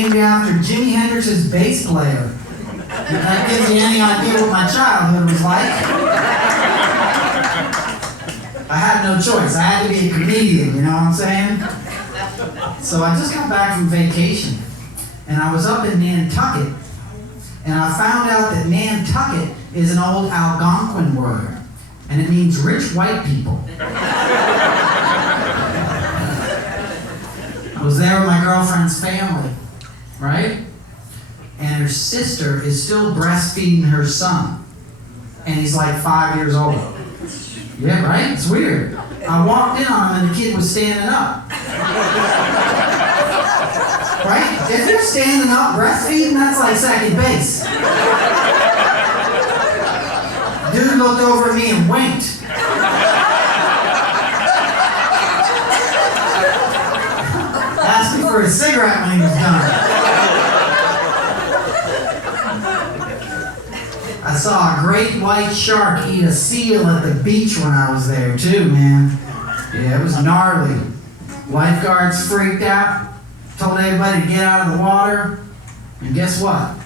Named after Jimi Hendrix's bass player. If that gives you any idea what my childhood was like. I had no choice. I had to be a comedian, you know what I'm saying? So I just got back from vacation, and I was up in Nantucket, and I found out that Nantucket is an old Algonquin word, and it means rich white people. I was there with my girlfriend's family, right? And her sister is still breastfeeding her son, and he's like 5 years old. Yeah, right? It's weird. I walked in on him and the kid was standing up. Right? If they're standing up breastfeeding, that's like second base. Dude looked over at me and winked. Asked me for a cigarette when he was done. I saw a great white shark eat a seal at the beach when I was there too, man. Yeah, it was gnarly. Lifeguards freaked out, told everybody to get out of the water, and guess what?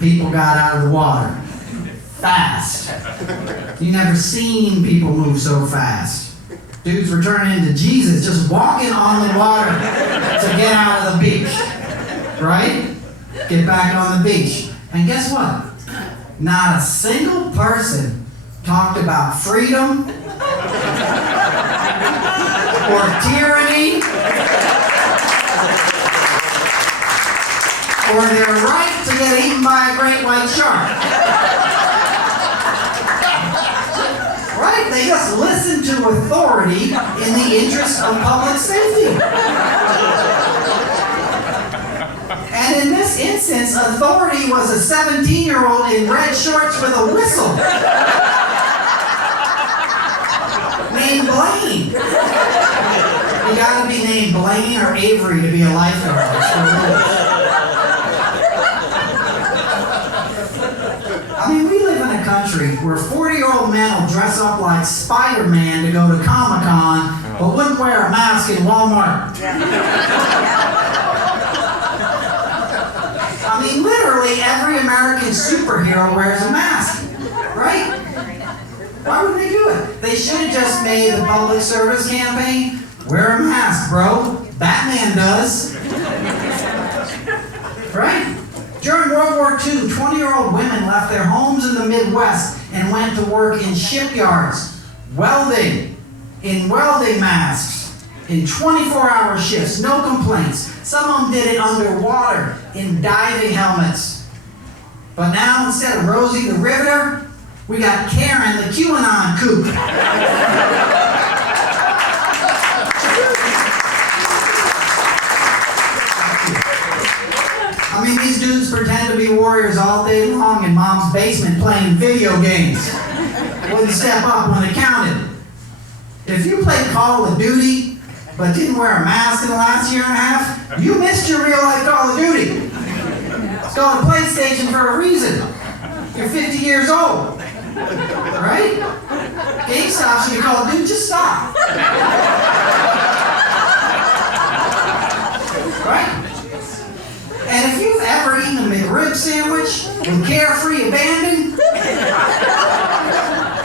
People got out of the water. Fast. You never seen people move so fast. Dudes were turning into Jesus, just walking on the water to get out of the beach. Right? Get back on the beach. And guess what? Not a single person talked about freedom or tyranny or their right to get eaten by a great white shark. Right? They just listened to authority in the interest of public safety. And in this instance, authority was a 17-year-old in red shorts with a whistle. Named Blaine. You gotta be named Blaine or Avery to be a lifeguard. I mean, we live in a country where 40-year-old men will dress up like Spider-Man to go to Comic-Con, but wouldn't wear a mask in Walmart. I mean, literally every American superhero wears a mask, right? Why would they do it? They should have just made the public service campaign, wear a mask, bro. Batman does. Right? During World War II, 20-year-old women left their homes in the Midwest and went to work in shipyards, welding, in welding masks, in 24-hour shifts, no complaints. Some of them did it underwater, in diving helmets. But now, instead of Rosie the Riveter, we got Karen the QAnon kook. I mean, these dudes pretend to be warriors all day long in mom's basement playing video games. Wouldn't step up when it counted. If you played Call of Duty, but didn't wear a mask in the last year and a half, you missed your real-life Call of Duty. It's called a PlayStation for a reason. You're 50 years old. Right? GameStop should be called, dude, just stop. Right? And if you've ever eaten a McRib sandwich with carefree abandon,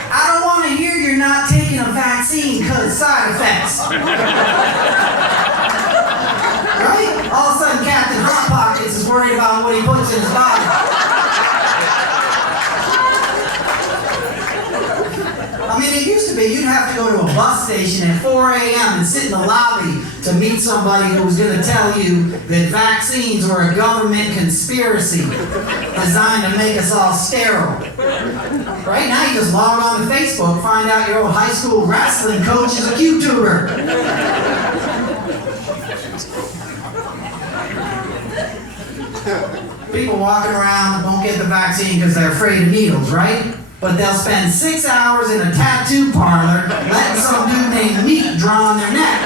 I don't want to hear you're not taking a vaccine because of side effects. Right? All of a sudden, Captain Hot Pockets is worried about what he puts in his body. I mean, it used to be you'd have to go to a bus station at 4 a.m. and sit in the lobby to meet somebody who was going to tell you that vaccines were a government conspiracy designed to make us all sterile. Right now, you just log on to Facebook, find out your old high school wrestling coach is a YouTuber. People walking around won't get the vaccine because they're afraid of needles, right? But they'll spend 6 hours in a tattoo parlor letting some dude named Meat draw on their neck.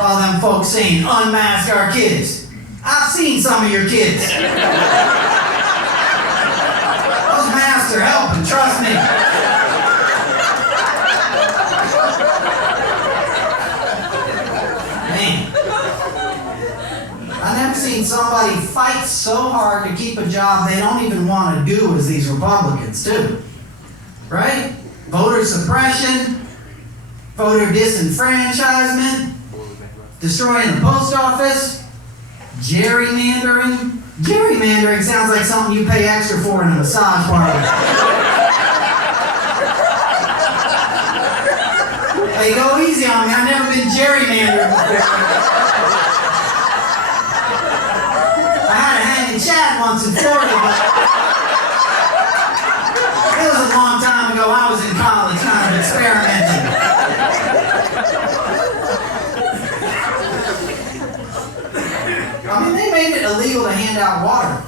All them folks saying, unmask our kids. I've seen some of your kids. Those masks are helping, trust me. seen somebody fight so hard to keep a job they don't even want to do as these Republicans do. Right? Voter suppression, voter disenfranchisement, destroying the post office, gerrymandering. Gerrymandering sounds like something you pay extra for in a massage parlor. Hey, go easy on me. I've never been gerrymandered before. I had a hanging Chad once in Florida, but it was a long time ago. I was in college, kind of experimenting. I mean, they made it illegal to hand out water,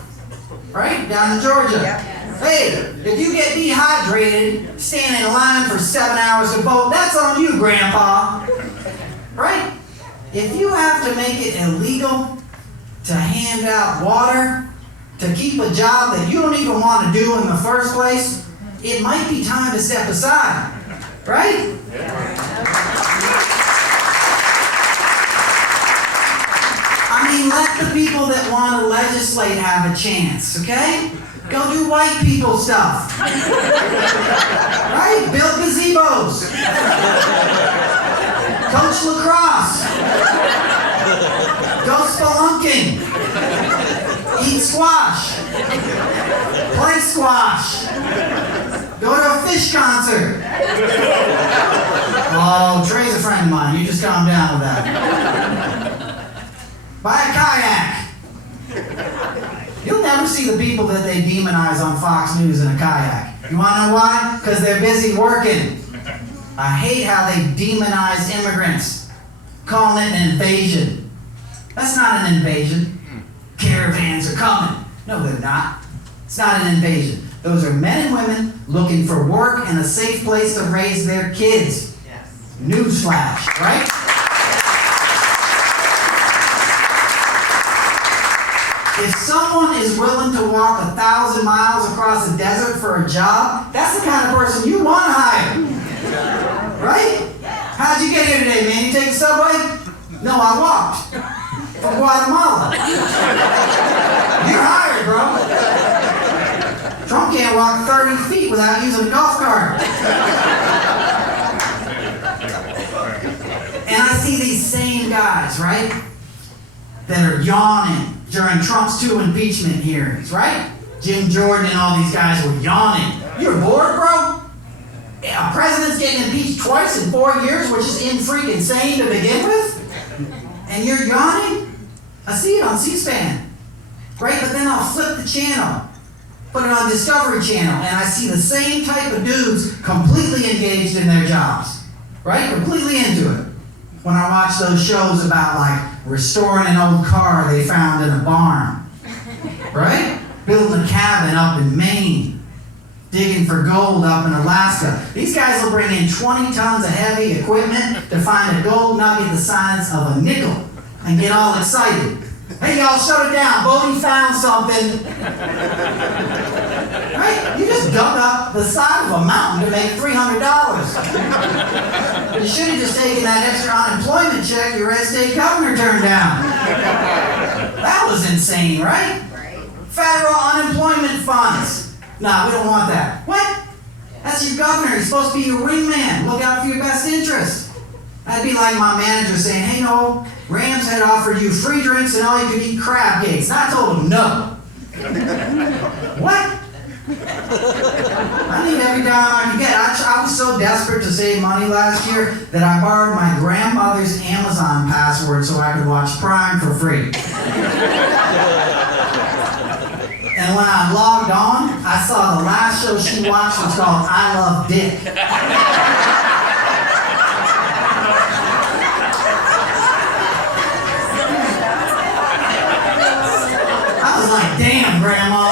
right? Down in Georgia. Yeah. Hey, if you get dehydrated, stand in line for 7 hours to vote, that's on you, Grandpa. Right? If you have to make it illegal to hand out water, to keep a job that you don't even want to do in the first place, it might be time to step aside. Right? I mean, let the people that want to legislate have a chance, okay? Go do white people stuff. Right? Build gazebos. Coach lacrosse. Go spelunking. Eat squash. Play squash. Go to a fish concert. Oh, Trey's a friend of mine. You just calm down with that. Buy a kayak. You'll never see the people that they demonize on Fox News in a kayak. You want to know why? Because they're busy working. I hate how they demonize immigrants, calling it an invasion. That's not an invasion. Caravans are coming. No, they're not. It's not an invasion. Those are men and women looking for work and a safe place to raise their kids. Yes. Newsflash, right? If someone is willing to walk 1,000 miles across the desert for a job, that's the kind of person you want to hire. Right? How'd you get here today, man? You take the subway? No, I walked. From Guatemala. You're hired, bro. Trump can't walk 30 feet without using a golf cart. And I see these same guys, right? That are yawning during Trump's 2 impeachment hearings, right? Jim Jordan and all these guys were yawning. You're bored, bro? A president's getting impeached twice in 4 years, which is freaking insane to begin with? And you're yawning? I see it on C-SPAN. Right? But then I'll flip the channel, put it on Discovery Channel, and I see the same type of dudes completely engaged in their jobs. Right? Completely into it. When I watch those shows about, like, restoring an old car they found in a barn. Right? Building a cabin up in Maine. Digging for gold up in Alaska. These guys will bring in 20 tons of heavy equipment to find a gold nugget the size of a nickel and get all excited. Hey, y'all, shut it down. Bodie found something. Right? You just dug up the side of a mountain to make $300. You should have just taken that extra unemployment check your red state governor turned down. That was insane, right? Federal unemployment funds. Nah, we don't want that. What? That's your governor. He's supposed to be your wingman. Look out for your best interest. That'd be like my manager saying, hey, Noel, Rams had offered you free drinks and all you could eat crab cakes. And I told him no. What? I need every dime I could get. I was so desperate to save money last year that I borrowed my grandmother's Amazon password so I could watch Prime for free. And when I logged on, I saw the last show she watched was called I Love Dick. I was like, damn, Grandma.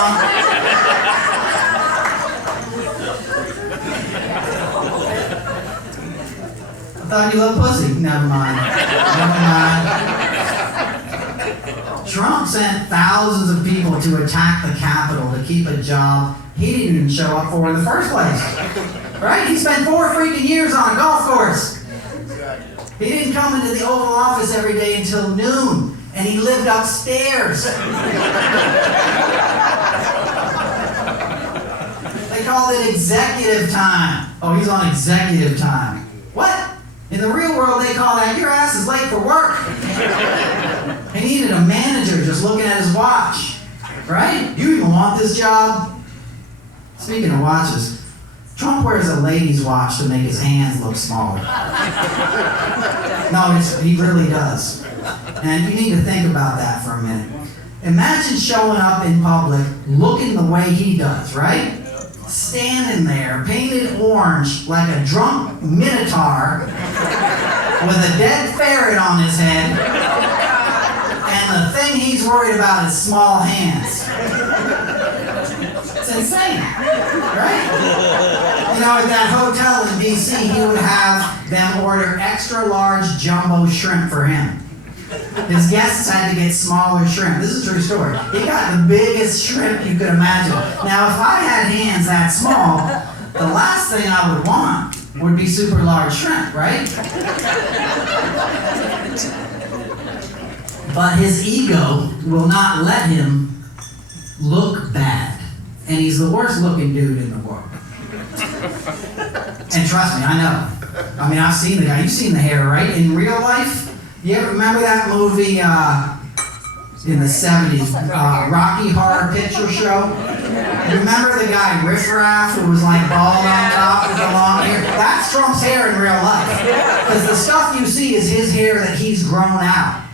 I thought you loved pussy. Never mind. Never mind. Trump sent thousands of people to attack the Capitol to keep a job he didn't even show up for in the first place. Right? He spent 4 freaking years on a golf course. He didn't come into the Oval Office every day until noon. and he lived upstairs. They called it executive time. Oh, he's on executive time. What? In the real world, they call that, your ass is late for work. He needed a manager just looking at his watch. Right? You even want this job? Speaking of watches, Trump wears a lady's watch to make his hands look smaller. No, he really does. And you need to think about that for a minute. Imagine showing up in public looking the way he does, right? Standing there, painted orange like a drunk minotaur with a dead ferret on his head, and the thing he's worried about is small hands. It's insane, right? You know, at that hotel in D.C., he would have them order extra large jumbo shrimp for him. His guests had to get smaller shrimp. This is a true story. He got the biggest shrimp you could imagine. Now, if I had hands that small, the last thing I would want would be super large shrimp, right? But his ego will not let him look bad. And he's the worst looking dude in the world. And trust me, I know. I mean, I've seen the guy. You've seen the hair, right? In real life, you ever remember that movie in the 70s, Rocky Horror Picture Show? You remember the guy Riff Raff who was like bald on top with the long hair? That's Trump's hair in real life. Because the stuff you see is his hair that he's grown out.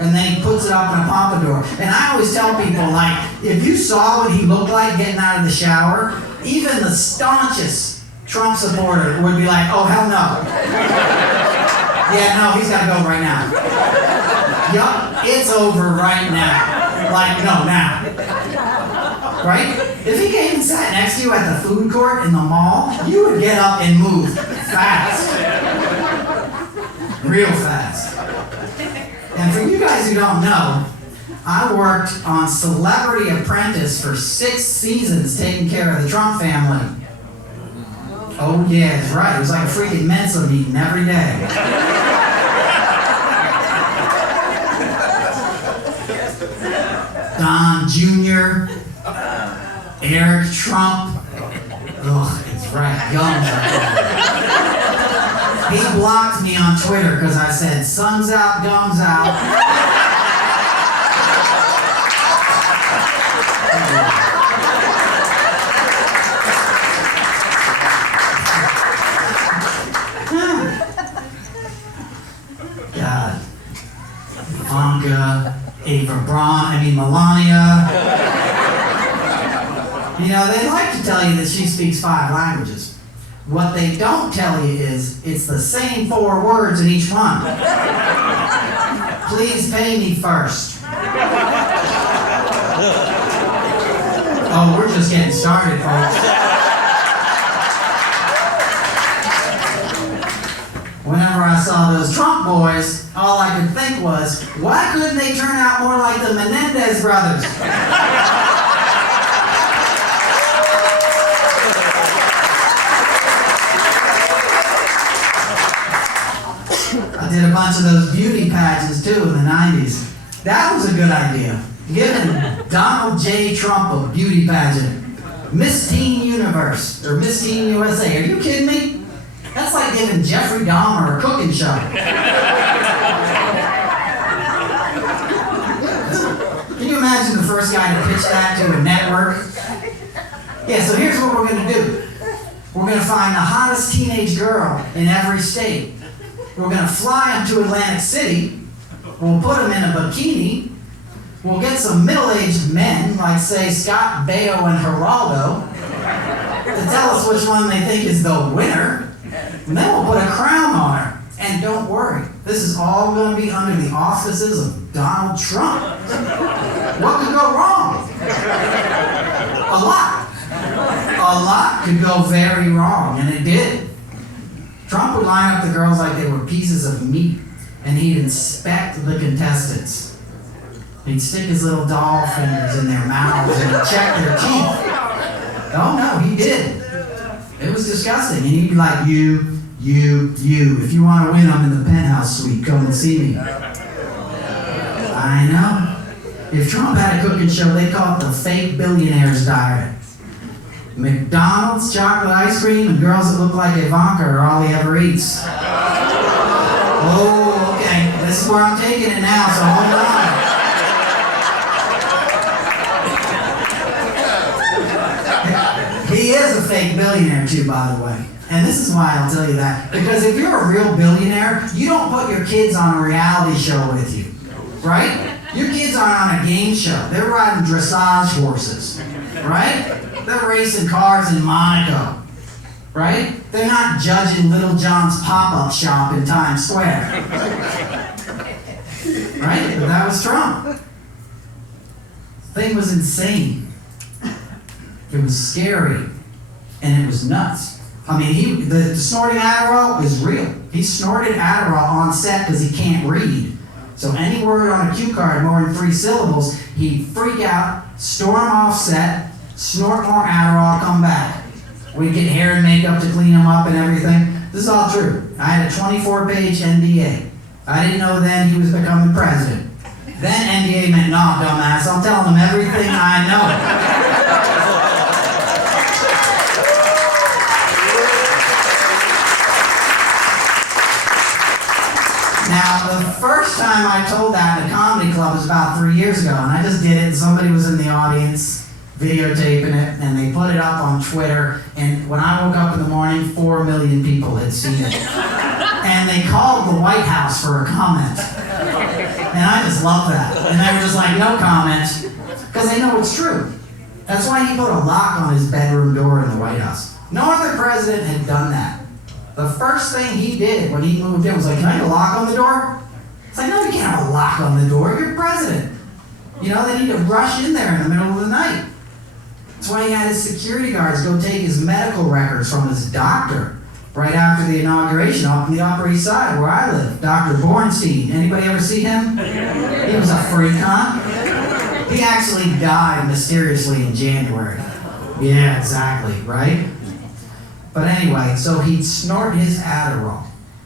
And then he puts it up in a pompadour. And I always tell people, like, if you saw what he looked like getting out of the shower, even the staunchest Trump supporter would be like, oh, hell no. Yeah, no, he's got to go right now. Yup, it's over right now. Like, no, now. Right? If he came and sat next to you at the food court in the mall, you would get up and move fast. Real fast. And for you guys who don't know, I worked on Celebrity Apprentice for 6 seasons taking care of the Trump family. Oh yeah, that's right. It was like a freaking Mensa meeting every day. Don Jr., Eric Trump. Ugh, it's right. Gums are cold. He blocked me on Twitter because I said, sun's out, gums out. God. Ivanka, Melania. You know, they like to tell you that she speaks 5 languages. What they don't tell you is it's the same 4 words in each one. Please pay me first. Oh, we're just getting started, folks. Whenever I saw those Trump boys, all I could think was, why couldn't they turn out more like the Menendez brothers? I did a bunch of those beauty pageants too in the 90s. That was a good idea. Giving Donald J. Trump a beauty pageant. Miss Teen Universe, or Miss Teen USA. Are you kidding me? That's like giving Jeffrey Dahmer a cooking show. Can you imagine the first guy to pitch that to a network? Yeah, so here's what we're going to do. We're going to find the hottest teenage girl in every state. We're going to fly them to Atlantic City. We'll put them in a bikini. We'll get some middle-aged men, like, say, Scott Baio and Geraldo, to tell us which one they think is the winner. And then we'll put a crown on her. And don't worry, this is all going to be under the auspices of Donald Trump. What could go wrong? A lot. A lot could go very wrong, and it did. Trump would line up the girls like they were pieces of meat, and he'd inspect the contestants. He'd stick his little doll fingers in their mouths and he'd check their teeth. Oh no, he did. It was disgusting. And he'd be like, you. If you want to win, I'm in the penthouse suite. Come and see me. I I know. If Trump had a cooking show, they'd call it the fake billionaire's diet. McDonald's, chocolate ice cream, and girls that look like Ivanka are all he ever eats. Oh, okay. This is where I'm taking it now, so hold on. He is a fake billionaire too, by the way. And this is why I'll tell you that. Because if you're a real billionaire, you don't put your kids on a reality show with you. Right? Your kids aren't on a game show. They're riding dressage horses. Right? They're racing cars in Monaco. Right? They're not judging Little John's pop-up shop in Times Square. Right? But that was Trump. The thing was insane. It was scary. And it was nuts. I mean, the snorting Adderall is real. He snorted Adderall on set because he can't read. So any word on a cue card more than 3 syllables, he'd freak out, storm off set, snort more Adderall, come back. We'd get hair and makeup to clean him up and everything. This is all true. I had a 24-page NDA. I didn't know then he was becoming president. Then NDA meant, nah, dumbass, I'm telling him everything I know. Now, the first time I told that in a comedy club was about 3 years ago, and I just did it, and somebody was in the audience videotaping it, and they put it up on Twitter, and when I woke up in the morning, 4 million people had seen it. And they called the White House for a comment. And I just love that. And they were just like, no comment, because they know it's true. That's why he put a lock on his bedroom door in the White House. No other president had done that. The first thing he did when he moved in was like, can I get a lock on the door? It's like, no, you can't have a lock on the door. You're president. You know, they need to rush in there in the middle of the night. That's why he had his security guards go take his medical records from his doctor right after the inauguration up on the Upper East Side where I live. Dr. Bornstein. Anybody ever see him? He was a freak, huh? He actually died mysteriously in January. Yeah, exactly, right? But anyway, so he'd snort his Adderall.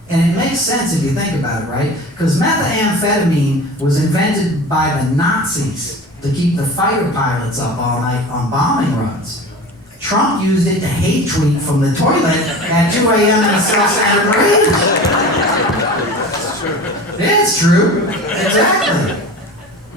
And it makes sense if you think about it, right? Because methamphetamine was invented by the Nazis to keep the fighter pilots up all night on bombing runs. Trump used it to hate tweet from the toilet at 2 a.m. in a self-centered rage. It's true. Exactly.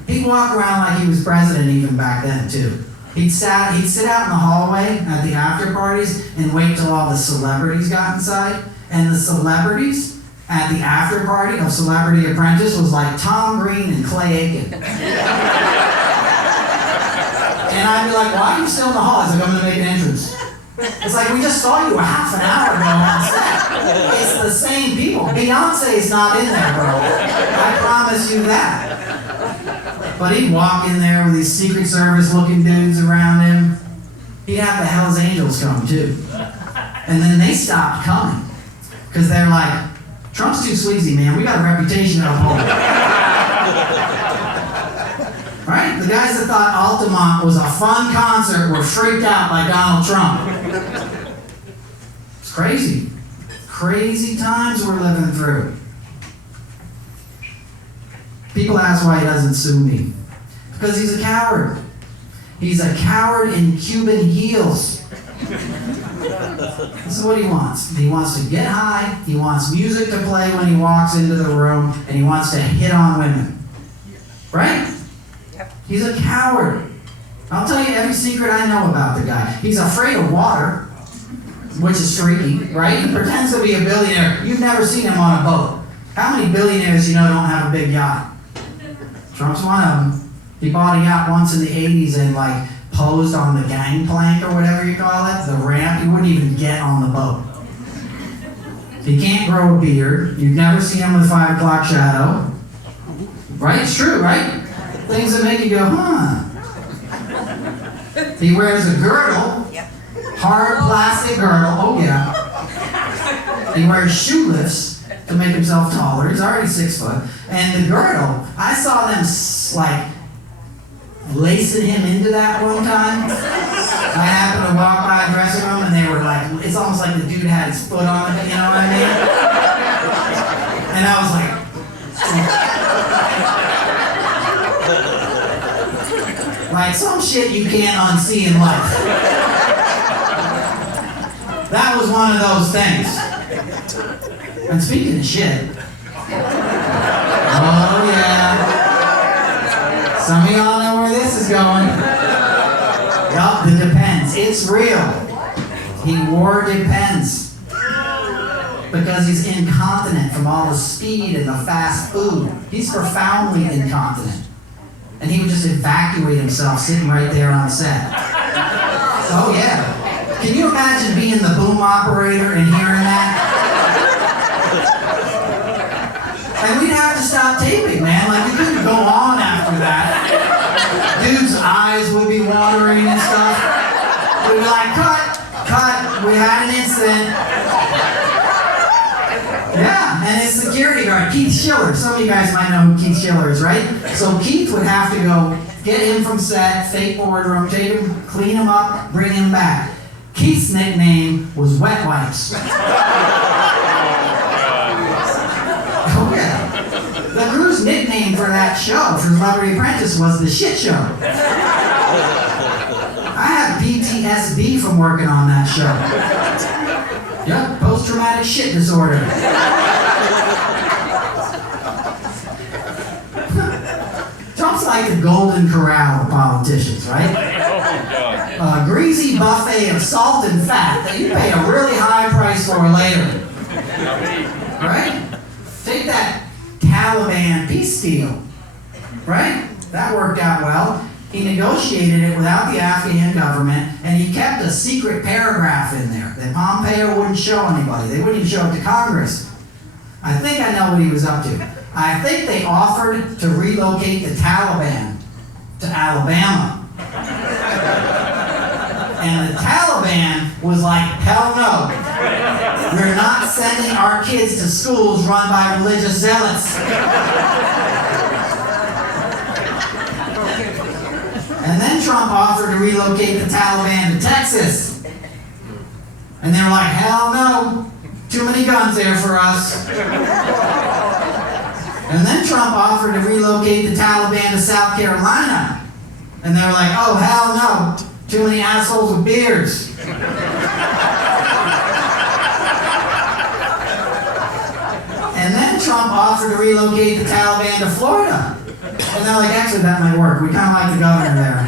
He'd walk around like he was president even back then, too. He'd sit out in the hallway at the after parties and wait till all the celebrities got inside. And the celebrities at the after party of Celebrity Apprentice was like Tom Green and Clay Aiken. And I'd be like, why are you still in the hall? He's like, I'm going to make an entrance. It's like, we just saw you a half an hour ago on set. It's the same people. Beyonce's not in there, bro. I promise you that. But he'd walk in there with these Secret Service looking dudes around him. He'd have the Hells Angels come too. And then they stopped coming. Because they're like, Trump's too sleazy, man. We got a reputation to uphold. Right? The guys that thought Altamont was a fun concert were freaked out by Donald Trump. It's crazy. Crazy times we're living through. People ask why he doesn't sue me. Because he's a coward. He's a coward in Cuban heels. This is what he wants. He wants to get high, he wants music to play when he walks into the room, and he wants to hit on women. Right? Yep. He's a coward. I'll tell you every secret I know about the guy. He's afraid of water, which is freaky, right? He pretends to be a billionaire. You've never seen him on a boat. How many billionaires you know don't have a big yacht? Trump's one of them. He bought a yacht once in the 80s and like posed on the gangplank or whatever you call it, the ramp. He wouldn't even get on the boat. He can't grow a beard. You've never seen him with 5 o'clock shadow. Right? It's true, right? Things that make you go, huh. He wears a girdle, hard plastic girdle, oh yeah. He wears shoe lifts to make himself taller. He's already 6 foot. And the girdle, I saw them like lacing him into that one time. I happened to walk by a dressing room and they were like, it's almost like the dude had his foot on it, you know what I mean? And I was like, Like some shit you can't unsee in life. That was one of those things. And speaking of shit, oh yeah, some of y'all know where this is going. Yup, the Depends. It's real. He wore Depends because he's incontinent from all the speed and the fast food. He's profoundly incontinent. And he would just evacuate himself sitting right there on set. Oh yeah. Can you imagine being the boom operator and hearing that? And we'd have to stop taping, man. Like, we couldn't go on after that. Dude's eyes would be watering and stuff. We'd be like, cut, we had an incident. Yeah, and his security guard, Keith Schiller. Some of you guys might know who Keith Schiller is, right? So Keith would have to go get him from set, fake boardroom, take him, clean him up, bring him back. Keith's nickname was Wet Wipes. Oh yeah. The crew's nickname for that show, for Celebrity Apprentice, was the Shit Show. I have PTSD from working on that show. Yep, post-traumatic shit disorder. Trump's like the golden corral of politicians, right? A greasy buffet of salt and fat that you pay a really high price for later. Right? Take that Taliban peace deal. Right? That worked out well. He negotiated it without the Afghan government, and he kept a secret paragraph in there that Pompeo wouldn't show anybody. They wouldn't even show it to Congress. I think I know what he was up to. I think they offered to relocate the Taliban to Alabama. And the Taliban was like, hell no. We're not sending our kids to schools run by religious zealots. And then Trump offered to relocate the Taliban to Texas. And they were like, hell no. Too many guns there for us. And then Trump offered to relocate the Taliban to South Carolina. And they were like, oh, hell no. Too many assholes with beards. And then Trump offered to relocate the Taliban to Florida. And they're like, actually, that might work. We kind of like the governor there.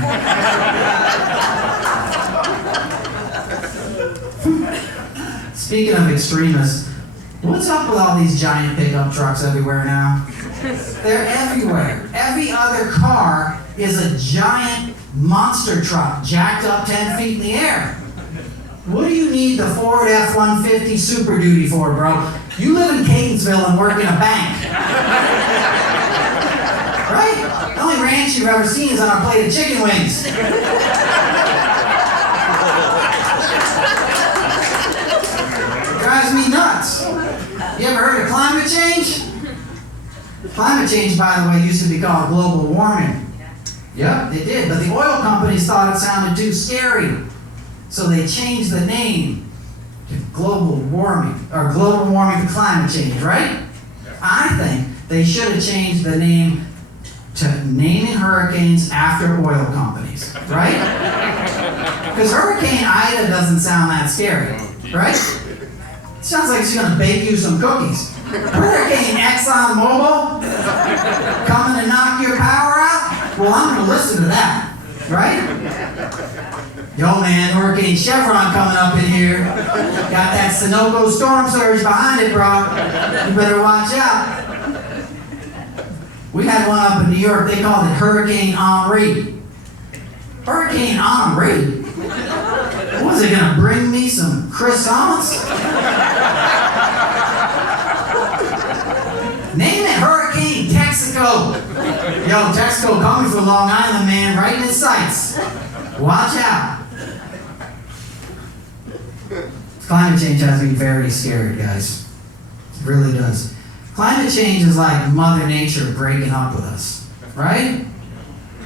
Speaking of extremists, what's up with all these giant pickup trucks everywhere now? They're everywhere. Every other car is a giant monster truck jacked up 10 feet in the air. What do you need the Ford F-150 Super Duty for, bro? You live in Catonsville and work in a bank. Right? The only ranch you've ever seen is on a plate of chicken wings. Drives me nuts. You ever heard of climate change? Climate change, by the way, used to be called global warming. Yep, they did, but the oil companies thought it sounded too scary. So they changed the name to global warming, or global warming to climate change, right? I think they should have changed the name to naming hurricanes after oil companies, right? Because Hurricane Ida doesn't sound that scary, right? It sounds like she's gonna bake you some cookies. Hurricane ExxonMobil coming to knock your power out? Well, I'm gonna listen to that, right? Yo man, Hurricane Chevron coming up in here. Got that Sunoco storm surge behind it, bro. You better watch out. We had one up in New York, they called it Hurricane Henri. Hurricane Henri? What was it gonna bring me some croissants? Name it Hurricane Texaco. Yo, Texaco coming from Long Island, man, right in its sights. Watch out. Climate change has me very scared, guys. It really does. Climate change is like Mother Nature breaking up with us, right?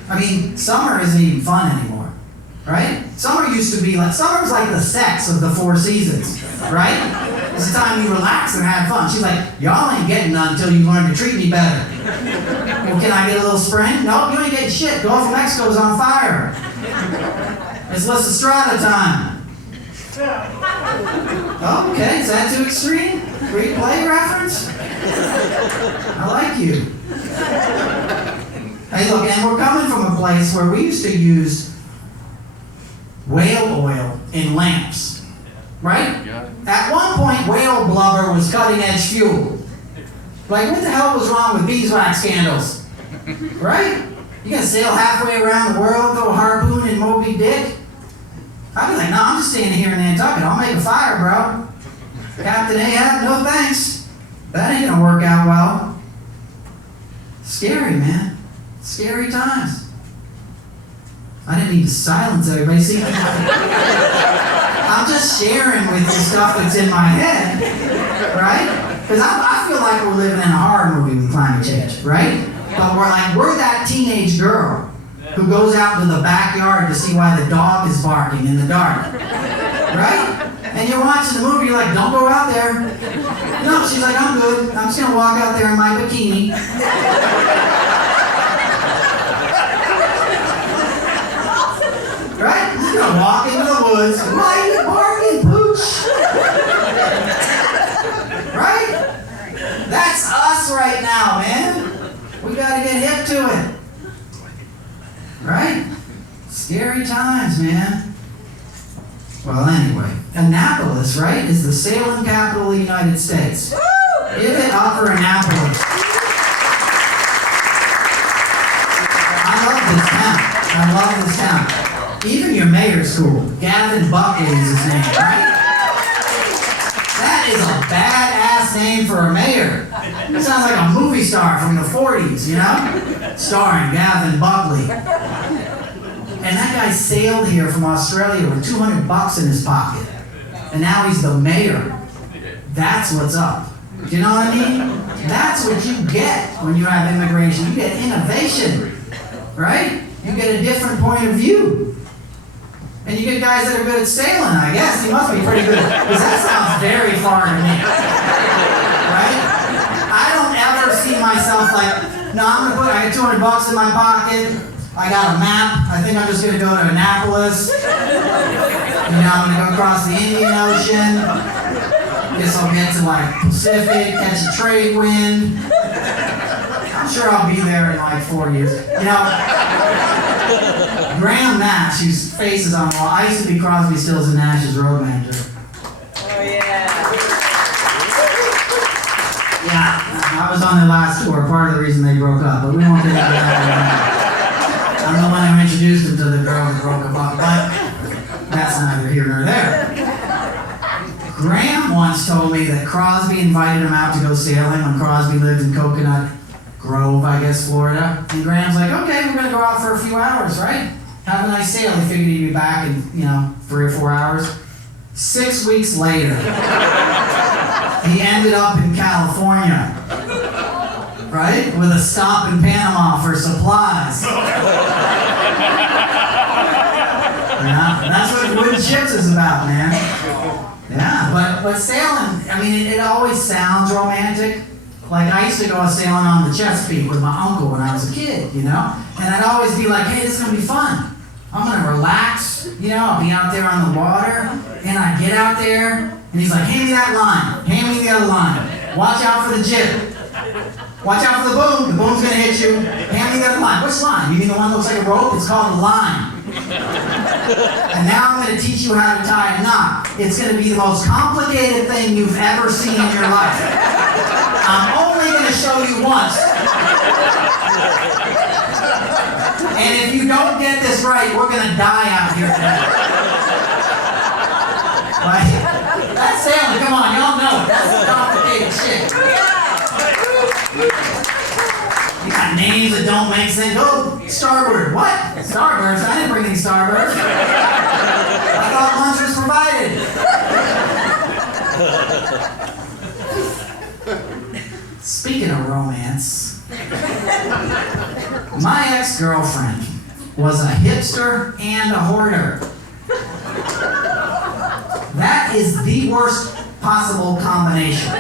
I mean, summer isn't even fun anymore, right? Summer used to be like, summer's like the sex of the four seasons, right? It's the time you relax and have fun. She's like, y'all ain't getting none until you learn to treat me better. Well, can I get a little spring? No, you ain't getting shit. Gulf of Mexico's on fire. It's Lysistrata time. Okay, is that too extreme? Great play reference? I like you. Hey, look, and we're coming from a place where we used to use whale oil in lamps, right? At one point, whale blubber was cutting-edge fuel. Like, what the hell was wrong with beeswax candles? Right? You gonna sail halfway around the world, go harpoon in Moby Dick? I'd be like, no, I'm just staying here in Nantucket. I'll make a fire, bro. Captain Ahab, no thanks. That ain't gonna work out well. Scary, man. Scary times. I didn't need to silence everybody. See, I'm just sharing with you stuff that's in my head, right? Because I feel like we're living in a horror movie with climate change, right? But we're that teenage girl who goes out to the backyard to see why the dog is barking in the dark, right? And you're watching the movie, you're like, don't go out there. No, she's like, I'm good. I'm just gonna walk out there in my bikini. Right? I'm just gonna walk into the woods. Why are you barking, pooch? Right? That's us right now, man. We gotta get hip to it. Right? Scary times, man. Well, anyway, Annapolis, right, is the sailing capital of the United States. Give it up for Annapolis. I love this town. Even your mayor's cool. Gavin Buckley is his name, right? That is a badass name for a mayor. It sounds like a movie star from the 40s, you know? Starring Gavin Buckley. And that guy sailed here from Australia with $200 in his pocket. And now he's the mayor. That's what's up. Do you know what I mean? That's what you get when you have immigration. You get innovation, right? You get a different point of view. And you get guys that are good at sailing, I guess. He must be pretty good. Because that sounds very far to me. Right? I don't ever see myself like, no, I got $200 in my pocket. I got a map. I think I'm just going to go to Annapolis. You know, I'm going to go across the Indian Ocean. Guess I'll get to like Pacific, catch a trade wind. I'm sure I'll be there in like 4 years. You know, Graham Nash, whose face is on the wall. I used to be Crosby, Stills, and Nash's road manager. Oh, yeah. Yeah, I was on their last tour. Part of the reason they broke up, but we won't get into that. I'm the one who introduced him to the girl who broke them up, but that's neither here nor there. Graham once told me that Crosby invited him out to go sailing when Crosby lived in Coconut Grove, I guess, Florida. And Graham's like, okay, we're going to go out for a few hours, right? Have a nice sail. He figured he'd be back in, 3 or 4 hours. 6 weeks later, he ended up in California, right? With a stop in Panama for supplies. Yeah, that's what wooden ships is about, man. Yeah, but sailing, I mean, it always sounds romantic. Like, I used to go sailing on the Chesapeake with my uncle when I was a kid, And I'd always be like, hey, this is going to be fun. I'm going to relax, I'll be out there on the water. And I get out there, and he's like, hand me that line. Hand me the other line. Watch out for the jib. Watch out for the boom. The boom's going to hit you. Hand me the other line. Which line? You mean the one that looks like a rope? It's called a line. And now I'm going to teach you how to tie a knot. It's going to be the most complicated thing you've ever seen in your life. I'm only going to show you once. And if you don't get this right, we're going to die out here today. Right? That's sailing. Come on, y'all know it. That's complicated shit. You got names that don't make sense. Oh, starboard. What? Starboards? I didn't bring any starboards. I thought lunch was provided. Speaking of romance, my ex-girlfriend was a hipster and a hoarder. That is the worst possible combination.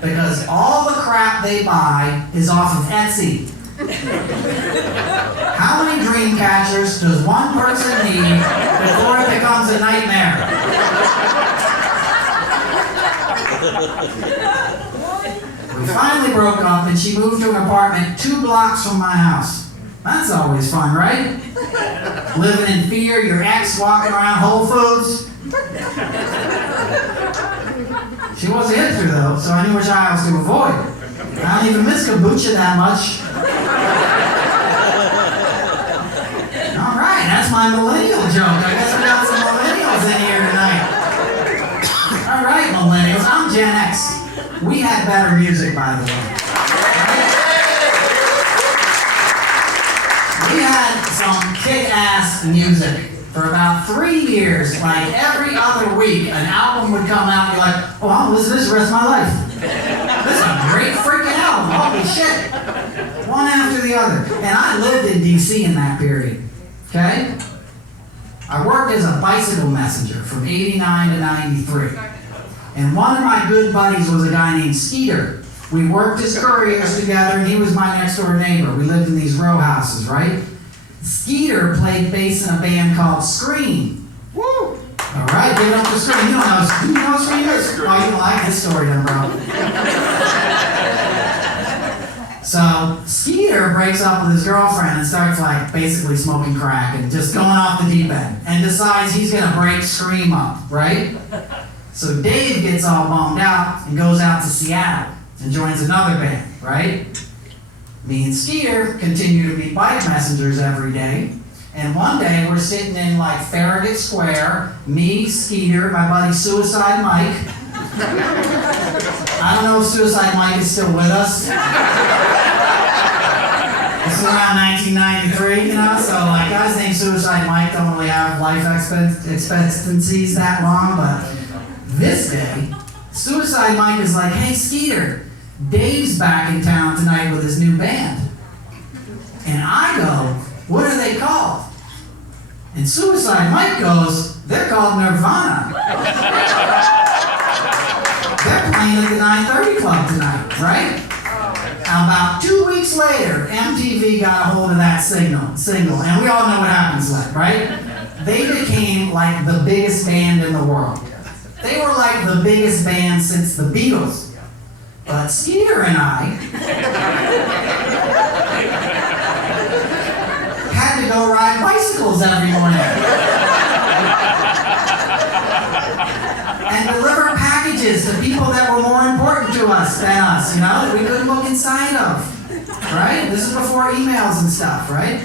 Because all the crap they buy is off of Etsy. How many dream catchers does one person need before it becomes a nightmare? We finally broke up and she moved to an apartment 2 blocks from my house. That's always fun, right? Living in fear, your ex walking around Whole Foods. She was a hipster though, so I knew which aisles to avoid. I don't even miss kombucha that much. Alright, that's my millennial joke. I guess we got some millennials in here tonight. Alright, millennials, I'm Gen X. We had better music, by the way. We had some kick-ass music for about 3 years. Like every other week, an album would come out and you're like, oh, I'll listen to this the rest of my life. This is a great freaking album. Holy shit. One after the other. And I lived in D.C. in that period. Okay? I worked as a bicycle messenger from 89 to 93. And one of my good buddies was a guy named Skeeter. We worked as couriers together, and he was my next door neighbor. We lived in these row houses, right? Skeeter played bass in a band called Scream. Woo! All right, give it up for Scream. You know what Scream is? Oh, you don't like this story then, bro. So Skeeter breaks up with his girlfriend and starts like basically smoking crack and just going off the deep end and decides he's gonna break Scream up, right? So Dave gets all bummed out and goes out to Seattle and joins another band, right? Me and Skeeter continue to be bike messengers every day. And one day we're sitting in like Farragut Square, me, Skeeter, my buddy Suicide Mike. I don't know if Suicide Mike is still with us. This is around 1993, you know, so like guys named Suicide Mike don't really have life expectancies that long, but this day, Suicide Mike is like, hey Skeeter, Dave's back in town tonight with his new band. And I go, what are they called? And Suicide Mike goes, they're called Nirvana. They're playing at the 930 Club tonight, right? About 2 weeks later, MTV got a hold of that single, and we all know what happens like, right? They became like the biggest band in the world. They were like the biggest band since the Beatles. But Skeeter and I had to go ride bicycles every morning and deliver packages to people that were more important to us than us, you know, that we couldn't look inside of, right? This is before emails and stuff, right?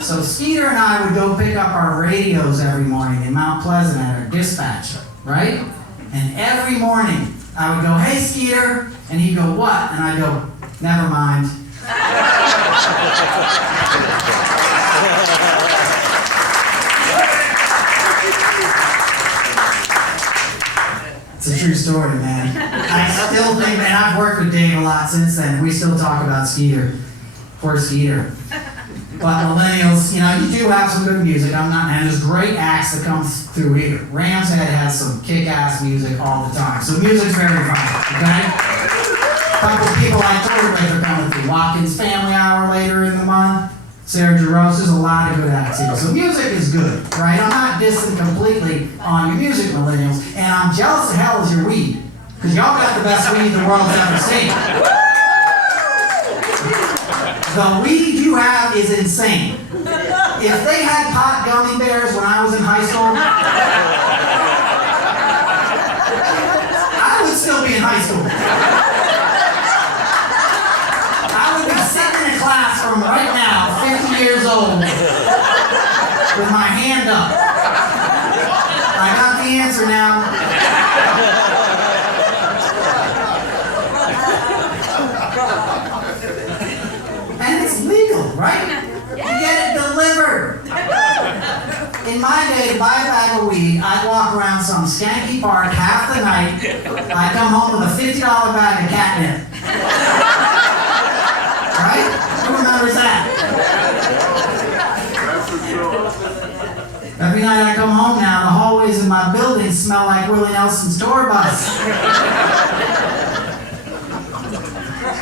So Skeeter and I would go pick up our radios every morning in Mount Pleasant at our dispatch, right? And every morning I would go, hey Skeeter, and he'd go, what? And I'd go, never mind. It's a true story, man. I still think, and I've worked with Dave a lot since then. We still talk about Skeeter. Poor Skeeter. But millennials, you know, you do have some good music. I'm not, and there's great acts that come through here. Ram's Head has some kick-ass music all the time. So music's very fun, okay? A couple people I toured with are coming through. Watkins Family Hour later in the month. Sarah Jaros, there's a lot of good acts here. So music is good, right? I'm not dissing completely on your music, millennials. And I'm jealous as hell as your weed. Because y'all got the best weed the world's ever seen. The weed you have is insane. If they had pot gummy bears when I was in high school, I would still be in high school. I would be sitting in a classroom right now, 50 years old, with my hand up. I got the answer now. And it's legal, right? You get it delivered. In my day, to buy a bag of weed, I'd walk around some skanky park half the night. I'd come home with a $50 bag of catnip. Right? Who remembers that? Every night I come home now, the hallways in my building smell like Willie Nelson's tour bus.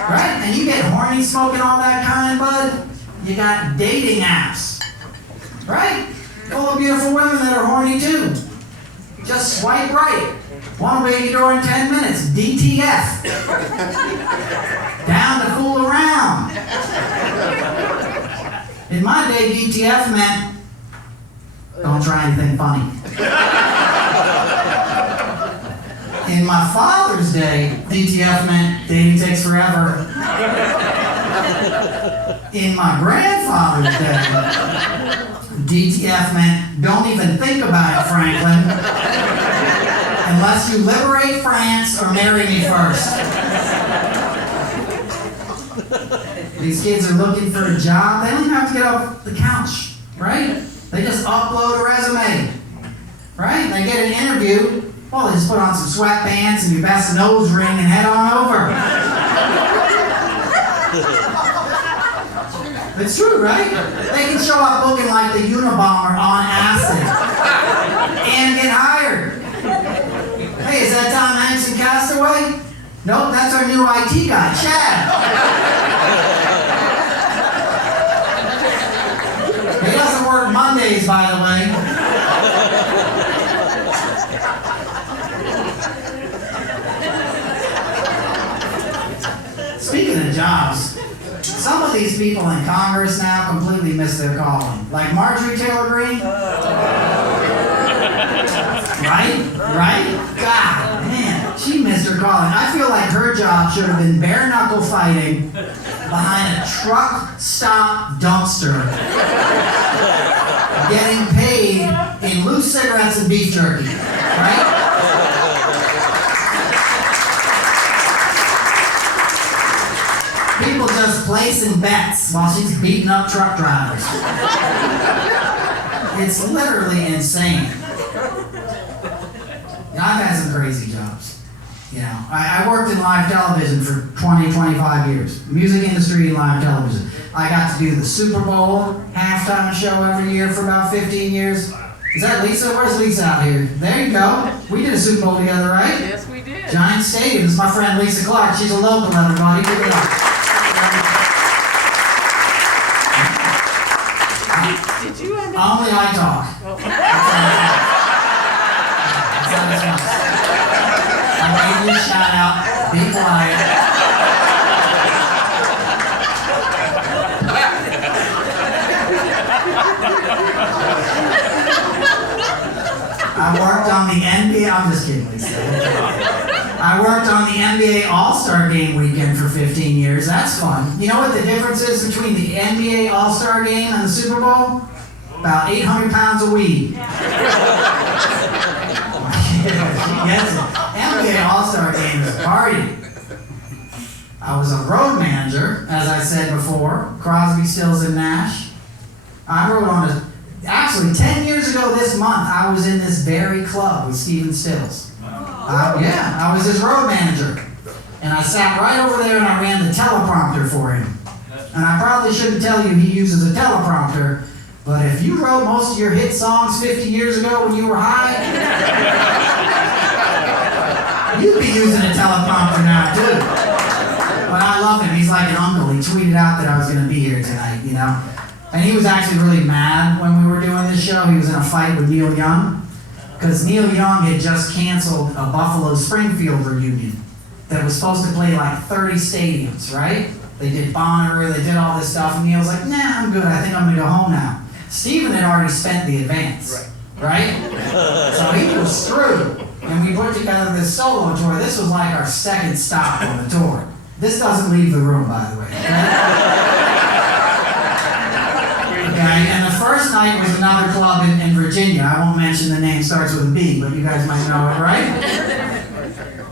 Right? And you get horny smoking all that kind, bud. You got dating apps. Right? Full of beautiful women that are horny too. Just swipe right. One way your door in 10 minutes. DTF. Down to fool around. In my day, DTF meant don't try anything funny. In my father's day, DTF meant dating takes forever. In my grandfather's day, DTF meant don't even think about it, Franklin, unless you liberate France or marry me first. These kids are looking for a job. They don't even have to get off the couch, right? They just upload a resume, right? They get an interview. Well, they just put on some sweatpants and your best nose ring and head on over. It's true, right? They can show up looking like the Unabomber on acid and get hired. Hey, is that Tom Hanks in Castaway? Nope, that's our new IT guy, Chad. He doesn't work Mondays, by the way. Speaking of jobs, some of these people in Congress now completely miss their calling. Like Marjorie Taylor Greene. Right? God, man, she missed her calling. I feel like her job should have been bare knuckle fighting behind a truck stop dumpster, getting paid in loose cigarettes and beef jerky, right? People just placing bets while she's beating up truck drivers. It's literally insane. I've had some crazy jobs. You know, I worked in live television for 20, 25 years. Music industry and live television. I got to do the Super Bowl halftime show every year for about 15 years. Is that Lisa? Where's Lisa out here? There you go. We did a Super Bowl together, right? Yes, we did. Giant Stadium. This is my friend Lisa Clark. She's a local, everybody. Give it up. Did you end up? Only I talk. I gave you a shout out. Be quiet. I worked on the NBA. I'm just kidding, Lisa. I worked on the NBA All-Star Game weekend for 15 years. That's fun. You know what the difference is between the NBA All-Star Game and the Super Bowl? About 800 pounds of weed. Yes, NBA All-Star Game is a party. I was a road manager, as I said before, Crosby, Stills, and Nash. I rode on actually 10 years ago this month, I was in this very club with Stephen Stills. I was his road manager. And I sat right over there and I ran the teleprompter for him. And I probably shouldn't tell you he uses a teleprompter, but if you wrote most of your hit songs 50 years ago when you were high, you'd be using a teleprompter now too. But I love him. He's like an uncle. He tweeted out that I was going to be here tonight, you know. And he was actually really mad when we were doing this show. He was in a fight with Neil Young because Neil Young had just canceled a Buffalo Springfield reunion that was supposed to play like 30 stadiums, right? They did Bonnaroo, they did all this stuff, and Neil's like, nah, I'm good. I think I'm going to go home now. Steven had already spent the advance, right? So he was screwed. And we put together this solo tour. This was like our second stop on the tour. This doesn't leave the room, by the way. Okay, and the first night was another club in Virginia. I won't mention the name, starts with a B, but you guys might know it, right?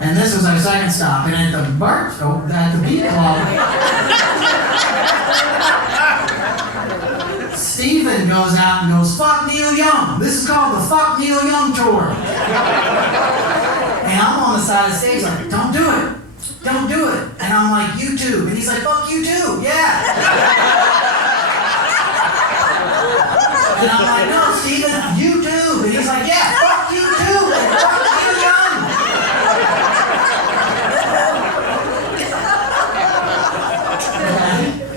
And this was our second stop. And at the B club, Steven goes out and goes, fuck Neil Young. This is called the Fuck Neil Young Tour. And I'm on the side of the stage like, don't do it. Don't do it. And I'm like, you too. And he's like, fuck you too. Yeah. And I'm like, no, Steven, you too. And he's like, yeah, fuck you too. And fuck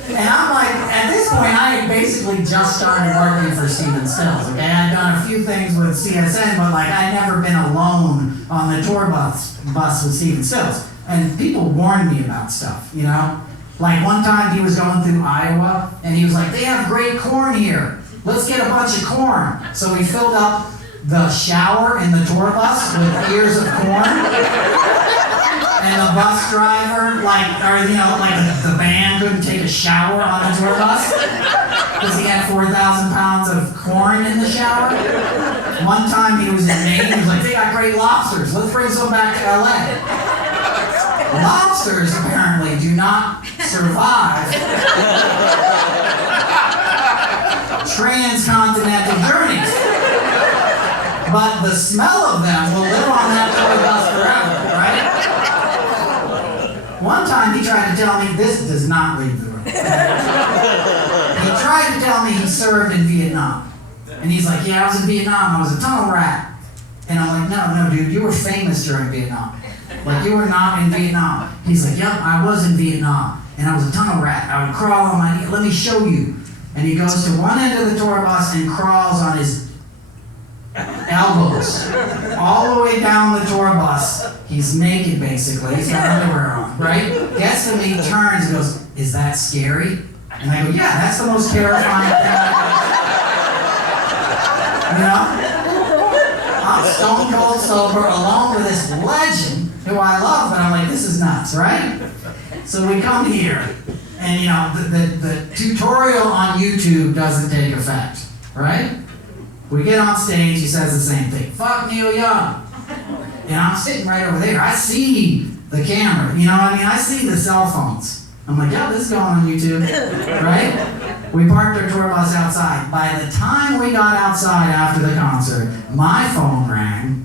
And I'm like, at this point, I had basically just started working for Stephen Stills, okay? I'd done a few things with CSN, but like I'd never been alone on the tour bus with Stephen Stills. And people warned me about stuff, you know? Like one time he was going through Iowa, and he was like, they have great corn here. Let's get a bunch of corn. So we filled up the shower in the tour bus with ears of corn. And the bus driver, the band couldn't take a shower on the tour bus because he had 4,000 pounds of corn in the shower. One time he was in Maine, he was like, they got great lobsters. Let's bring some back to LA. Lobsters apparently do not survive transcontinental journeys. But the smell of them will live on that tour bus forever, right? One time he tried to tell me, this does not leave the room. He tried to tell me he served in Vietnam. And he's like, yeah, I was in Vietnam, I was a tunnel rat. And I'm like, no, dude, you were famous during Vietnam. Like, you were not in Vietnam. He's like, yep, I was in Vietnam. And I was a tunnel rat. I would crawl on my knee. Let me show you. And he goes to one end of the tour bus and crawls on his elbows all the way down the tour bus. He's naked, basically. He's got underwear on, right? Gets to me, turns, and goes, is that scary? And I go, yeah, that's the most terrifying thing I've ever. You know? I'm stone cold sober, along with this legend who I love, but I'm like, this is nuts, right? So we come here, and you know, the tutorial on YouTube doesn't take effect, right? We get on stage, he says the same thing. Fuck Neil Young. And I'm sitting right over there. I see the camera, you know what I mean? I see the cell phones. I'm like, yeah, this is going on YouTube, right? We parked our tour bus outside. By the time we got outside after the concert, my phone rang,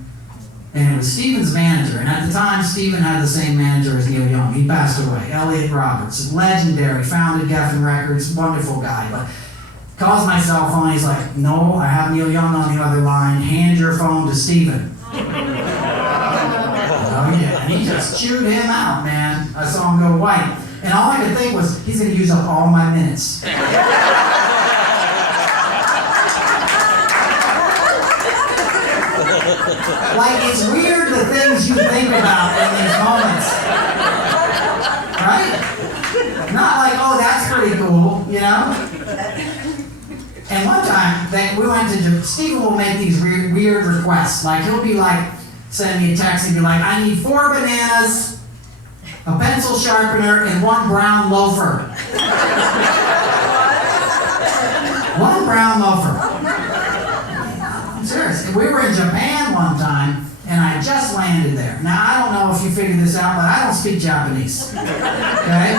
and it was Stephen's manager. And at the time, Stephen had the same manager as Neil Young. He passed away. Elliot Roberts, legendary, founded Geffen Records, wonderful guy. But calls my cell phone, he's like, no, I have Neil Young on the other line. Hand your phone to Stephen. Oh yeah, and he just chewed him out, man. I saw him go white. And all I could think was, he's gonna use up all my minutes. Like, it's weird the things you think about in these moments. Right? Not like, oh, that's pretty cool, you know? And one time, we went to, Stephen will make these weird requests. Like, he'll be like, send me a text and be like, I need 4 bananas, a pencil sharpener, and 1 brown loafer. 1 brown loafer. I'm serious. And we were in Japan one time, and I just landed there. Now, I don't know if you figured this out, but I don't speak Japanese. Okay?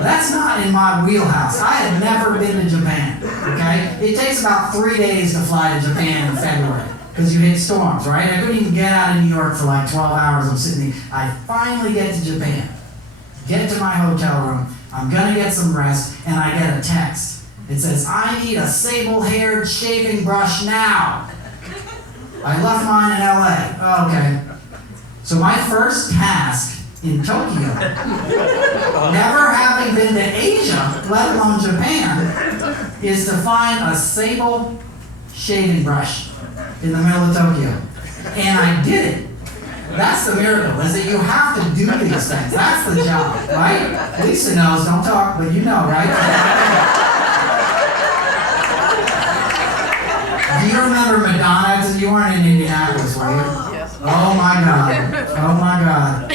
That's not in my wheelhouse. I had never been to Japan. Okay? It takes about 3 days to fly to Japan in February, because you hit storms, right? I couldn't even get out of New York for like 12 hours. I'm sitting there. I finally get to Japan. Get to my hotel room. I'm gonna get some rest, and I get a text. It says, I need a sable-haired shaving brush now. I left mine in LA. Oh, okay. So my first task in Tokyo, never having been to Asia, let alone Japan, is to find a sable shaving brush in the middle of Tokyo. And I did it. That's the miracle, is that you have to do these things. That's the job, right? Lisa knows, don't talk, but you know, right? Do you remember Madonna? You weren't in Indianapolis, were you? Yes. Oh my God. Oh my God.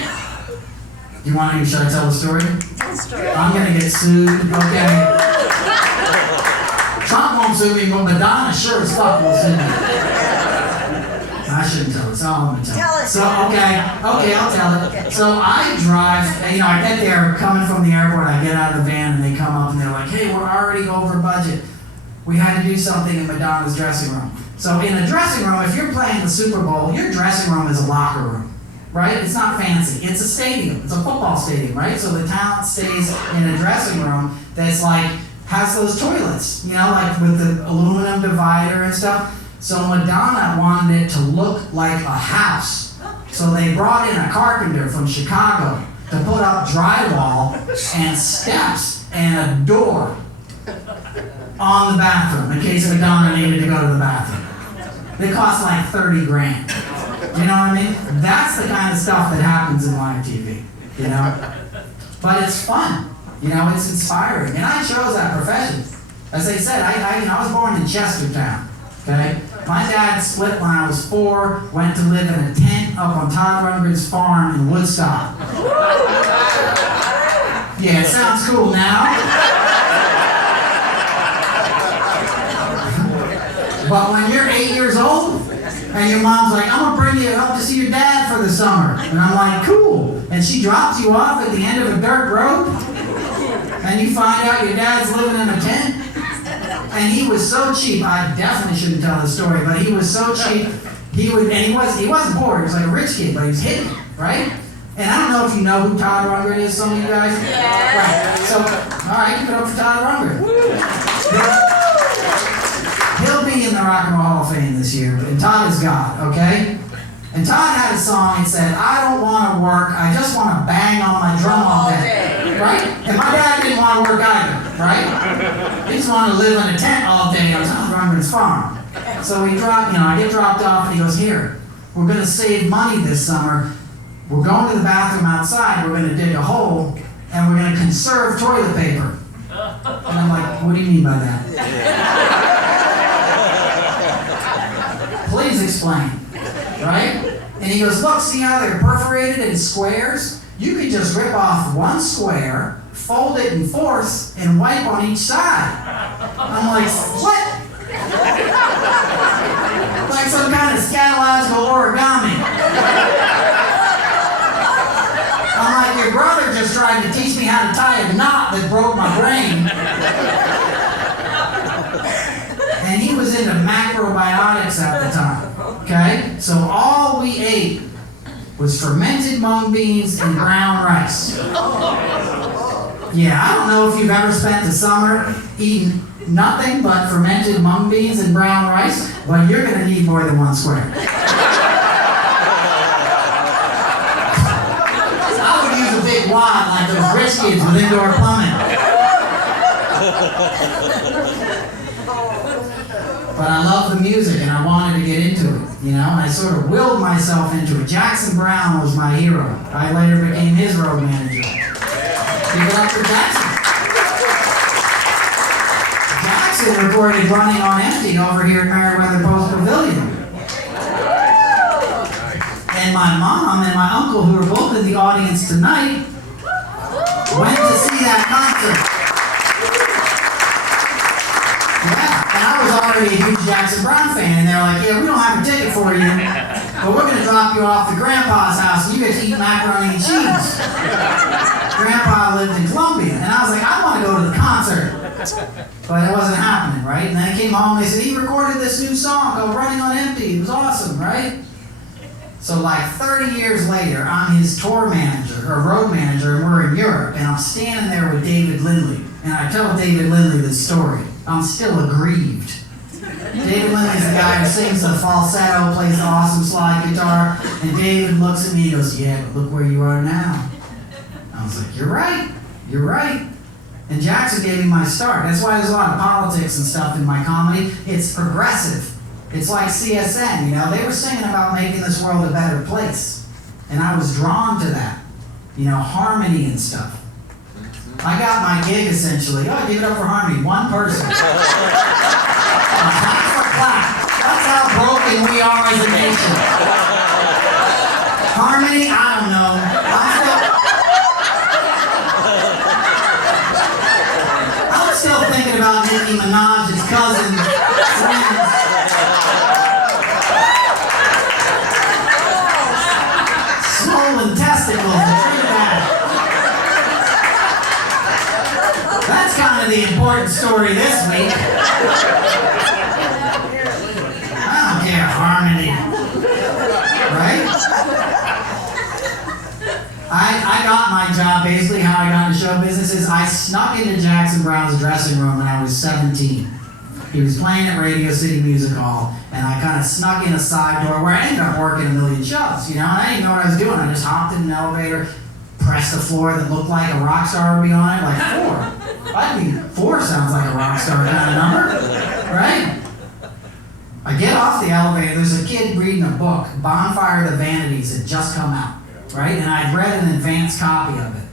Should I tell the story? I'm gonna get sued, okay? Trump won't sue me, but Madonna sure as fuck will sue me. I shouldn't tell it, so I'm gonna tell it. So, okay, I'll tell it. So I drive, I get there, coming from the airport, I get out of the van, and they come up and they're like, hey, we're already over budget. We had to do something in Madonna's dressing room. So in a dressing room, if you're playing the Super Bowl, your dressing room is a locker room, right? It's not fancy. It's a stadium. It's a football stadium, right? So the talent stays in a dressing room that's like, has those toilets, like with the aluminum divider and stuff. So Madonna wanted it to look like a house. So they brought in a carpenter from Chicago to put up drywall and steps and a door on the bathroom in case a donor needed to go to the bathroom. They cost like 30 grand. You know what I mean? That's the kind of stuff that happens in live TV, you know? But it's fun, you know, it's inspiring. And I chose that profession. As I said, I was born in Chestertown, okay? My dad split when I was 4, went to live in a tent up on Todd Rundgren's farm in Woodstock. Yeah, it sounds cool now. But when you're 8 years old, and your mom's like, I'm gonna bring you up to see your dad for the summer. And I'm like, cool. And she drops you off at the end of a dirt road, and you find out your dad's living in a tent. And he was so cheap. I definitely shouldn't tell the story, but he was so cheap. He wasn't poor. He was like a rich kid, but he was hidden, right? And I don't know if you know who Todd Rundgren is. Some of you guys. Yeah. Right. So, all right, give it up for Todd Rundgren. He'll be in the Rock and Roll Hall of Fame this year, and Todd is God, okay? And Todd had a song that said, I don't want to work, I just want to bang on my drum all day, right? And my dad didn't want to work either, right? He just wanted to live in a tent all day on Todd Rundgren's farm. So I get dropped off, and he goes, here, we're going to save money this summer. We're going to the bathroom outside, we're going to dig a hole, and we're going to conserve toilet paper. And I'm like, what do you mean by that? Please explain, right? And he goes, look, see how they're perforated in squares? You could just rip off one square, fold it in fourths, and wipe on each side. I'm like, what? Like some kind of scatological origami. I'm like, your brother just tried to teach me how to tie a knot that broke my brain. And he was into macrobiotics at the time, okay? So all we ate was fermented mung beans and brown rice. Yeah, I don't know if you've ever spent the summer eating nothing but fermented mung beans and brown rice, but you're going to need more than one square. I would use a big wad like those rich kids with indoor plumbing. But I love the music and I wanted to get into it, you know, and I sort of willed myself into it. Jackson Browne was my hero. I later became his road manager. Give it up for Jackson. Jackson recorded Running on Empty over here at Meriwether Post Pavilion. And my mom and my uncle, who are both in the audience tonight, went to see that concert. Yeah, and I was already a huge Jackson Browne fan, and they're like, yeah, we don't have a ticket for you, but we're going to drop you off to Grandpa's house, and you get to eat macaroni and cheese. Grandpa lived in Columbia, and I was like, I want to go to the concert. But it wasn't happening, right? And then I came home, and they said, he recorded this new song called Running on Empty. It was awesome, right? So like 30 years later, I'm his tour manager, or road manager, and we're in Europe, and I'm standing there with David Lindley. And I tell David Lindley this story. I'm still aggrieved. David Lindley's the guy who sings the falsetto, plays the awesome slide guitar, and David looks at me and goes, yeah, but look where you are now. I was like, you're right, you're right. And Jackson gave me my start. That's why there's a lot of politics and stuff in my comedy. It's progressive. It's like CSN, you know, they were singing about making this world a better place. And I was drawn to that, you know, harmony and stuff. I got my gig essentially. Oh, give it up for harmony. One person. Clap for clap. That's how broken we are as a nation. Harmony, I don't know. I'm still thinking about Nicki Minaj's cousin, friends. Swollen testicles. That's kind of the important story this week. I don't care, harmony. Right? I got my job, basically how I got into show business is I snuck into Jackson Browne's dressing room when I was 17. He was playing at Radio City Music Hall, and I kind of snuck in a side door where I ended up working a million shows, you know, and I didn't know what I was doing. I just hopped in an elevator, pressed a floor that looked like a rock star would be on it, like 4. I mean, 4 sounds like a rock star kind of number, right? I get off the elevator, there's a kid reading a book, Bonfire of the Vanities, had just come out, right? And I'd read an advanced copy of it,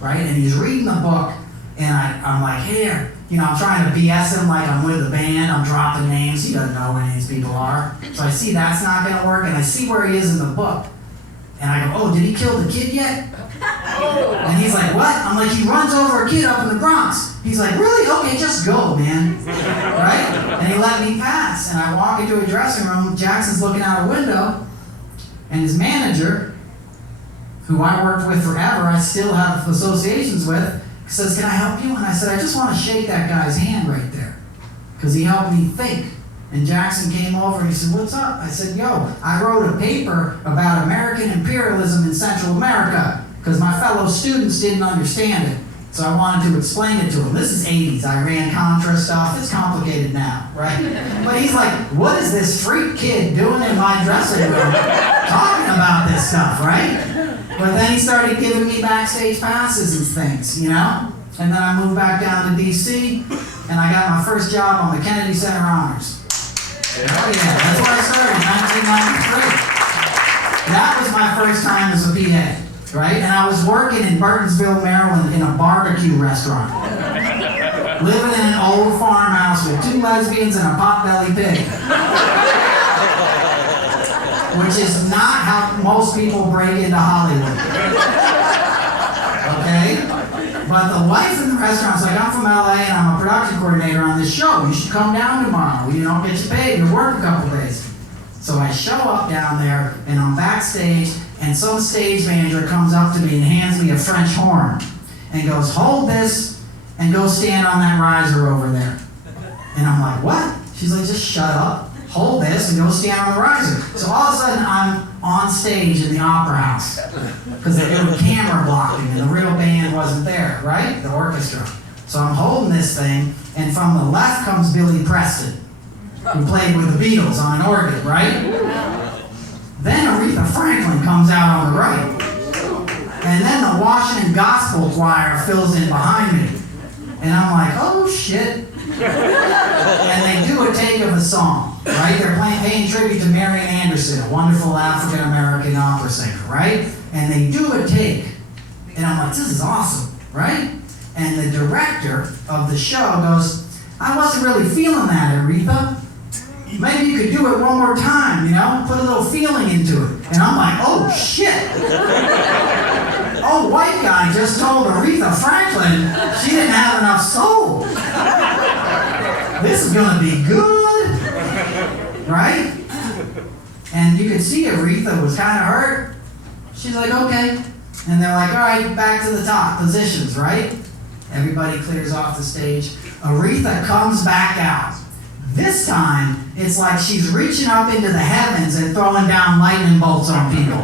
right? And he's reading the book, and I'm like, here, you know, I'm trying to BS him like I'm with the band, I'm dropping names, he doesn't know who any of these people are. So I see that's not gonna work, and I see where he is in the book. And I go, oh, did he kill the kid yet? And he's like, what? I'm like, he runs over a kid up in the Bronx. He's like, really? Okay, just go, man. Right? And he let me pass. And I walk into a dressing room, Jackson's looking out a window, and his manager, who I worked with forever, I still have associations with, says, can I help you? And I said, I just want to shake that guy's hand right there, because he helped me think. And Jackson came over and he said, what's up? I said, yo, I wrote a paper about American imperialism in Central America because my fellow students didn't understand it. So I wanted to explain it to them. This is 80s, Iran-Contra stuff. It's complicated now, right? But he's like, what is this freak kid doing in my dressing room talking about this stuff, right? But then he started giving me backstage passes and things, you know? And then I moved back down to D.C., and I got my first job on the Kennedy Center Honors. Oh yeah, that's where I started in 1993. That was my first time as a PA, right? And I was working in Burtonsville, Maryland in a barbecue restaurant. Living in an old farmhouse with 2 lesbians and a potbelly pig. Which is not how most people break into Hollywood. Okay? But the wife in the restaurant's like, I'm from LA and I'm a production coordinator on this show. You should come down tomorrow. You don't get you paid. You work a couple days. So I show up down there and I'm backstage and some stage manager comes up to me and hands me a French horn and goes, hold this and go stand on that riser over there. And I'm like, what? She's like, just shut up, hold this and go stand on the riser. So all of a sudden I'm on stage in the Opera House because they were camera blocking and the real band wasn't there, right? The orchestra. So I'm holding this thing, and from the left comes Billy Preston, who played with the Beatles on an organ, right? Then Aretha Franklin comes out on the right. And then the Washington Gospel Choir fills in behind me. And I'm like, oh shit. And they do a take of a song, right? They're paying tribute to Marian Anderson, a wonderful African-American opera singer, right? And they do a take. And I'm like, this is awesome, right? And the director of the show goes, I wasn't really feeling that, Aretha. Maybe you could do it one more time, you know? Put a little feeling into it. And I'm like, oh shit. Oh, white guy just told Aretha Franklin she didn't have enough soul. This is gonna be good, right? And you could see Aretha was kind of hurt. She's like, okay. And they're like, all right, back to the top, positions, right? Everybody clears off the stage. Aretha comes back out. This time, it's like she's reaching up into the heavens and throwing down lightning bolts on people.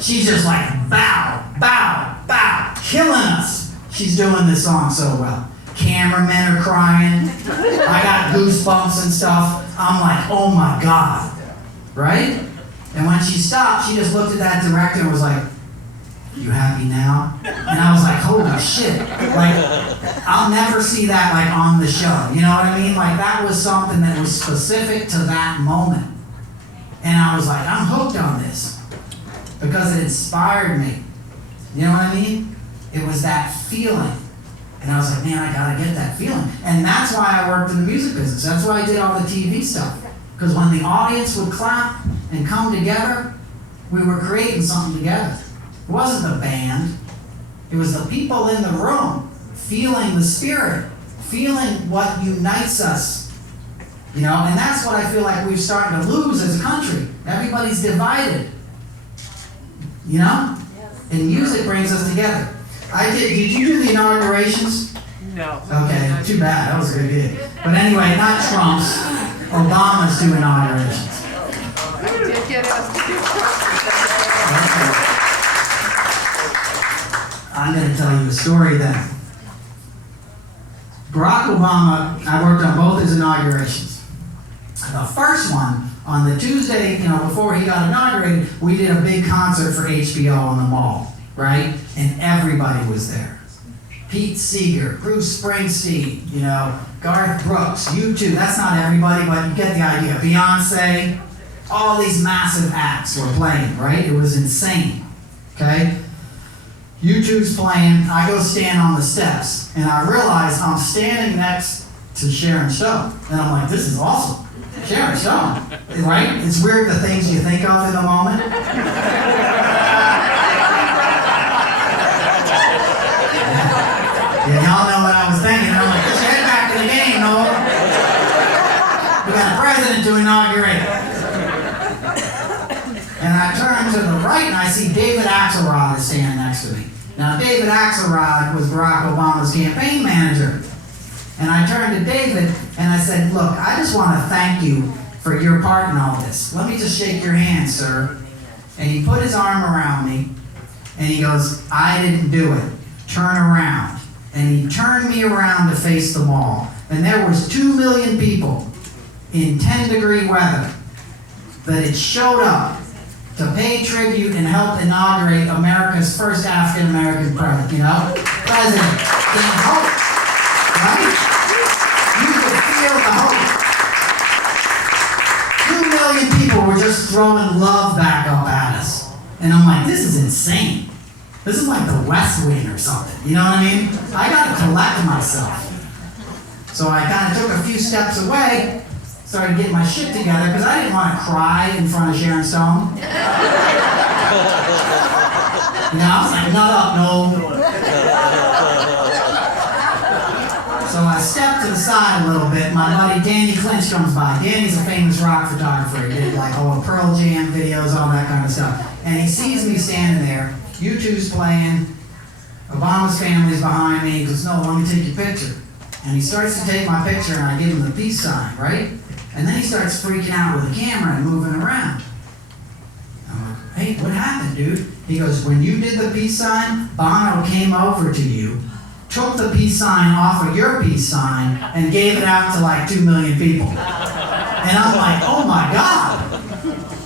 She's just like, bow, bow, bow, killing us. She's doing this song so well. Cameramen are crying. I got goosebumps and stuff. I'm like, oh my God, right? And when she stopped, she just looked at that director and was like, you happy now? And I was like, holy shit. Like, I'll never see that like on the show. You know what I mean? Like that was something that was specific to that moment. And I was like, I'm hooked on this because it inspired me. You know what I mean? It was that feeling. And I was like, man, I gotta get that feeling. And that's why I worked in the music business. That's why I did all the TV stuff. Because when the audience would clap and come together, we were creating something together. It wasn't the band. It was the people in the room feeling the spirit, feeling what unites us. You know, and that's what I feel like we're starting to lose as a country. Everybody's divided. You know? And music brings us together. Did you do the inaugurations? No. Okay, too bad. That was a good gig. But anyway, not Trump's. Obama's do inaugurations. I did get asked to do Okay. I'm going to tell you a story then. Barack Obama, I worked on both his inaugurations. The first one, on the Tuesday, before he got inaugurated, we did a big concert for HBO on the mall, right? And everybody was there. Pete Seeger, Bruce Springsteen, you know, Garth Brooks, U2. That's not everybody, but you get the idea. Beyonce, all these massive acts were playing, right? It was insane, okay? U2's playing, I go stand on the steps, and I realize I'm standing next to Sharon Stone. And I'm like, this is awesome. Sharon Stone, right? It's weird the things you think of in the moment. Yeah, y'all know what I was thinking. I'm like, let's get back to the game, Noel. We got a president to inaugurate. And I turn to the right and I see David Axelrod is standing next to me. Now, David Axelrod was Barack Obama's campaign manager. And I turned to David and I said, look, I just want to thank you for your part in all this. Let me just shake your hand, sir. And he put his arm around me and he goes, I didn't do it. Turn around. And he turned me around to face the wall. And there was 2 million people in 10-degree weather that had showed up to pay tribute and help inaugurate America's first African-American president, you know? President. In hope, right? You could feel the hope. 2 million people were just throwing love back up at us. And I'm like, this is insane. This is like the West Wing or something, you know what I mean? I gotta collect myself. So I kind of took a few steps away, started getting my shit together, because I didn't want to cry in front of Sharon Stone. You know, I was like, nut up, no. So I stepped to the side a little bit. My buddy Danny Clinch comes by. Danny's a famous rock photographer. He did like all the Pearl Jam videos, all that kind of stuff. And he sees me standing there. U2's playing. Obama's family's behind me. He goes, no, let me take your picture. And he starts to take my picture and I give him the peace sign, right? And then he starts freaking out with the camera and moving around. I'm like, hey, what happened, dude? He goes, when you did the peace sign, Bono came over to you, took the peace sign off of your peace sign, and gave it out to like 2 million people. And I'm like, oh my God,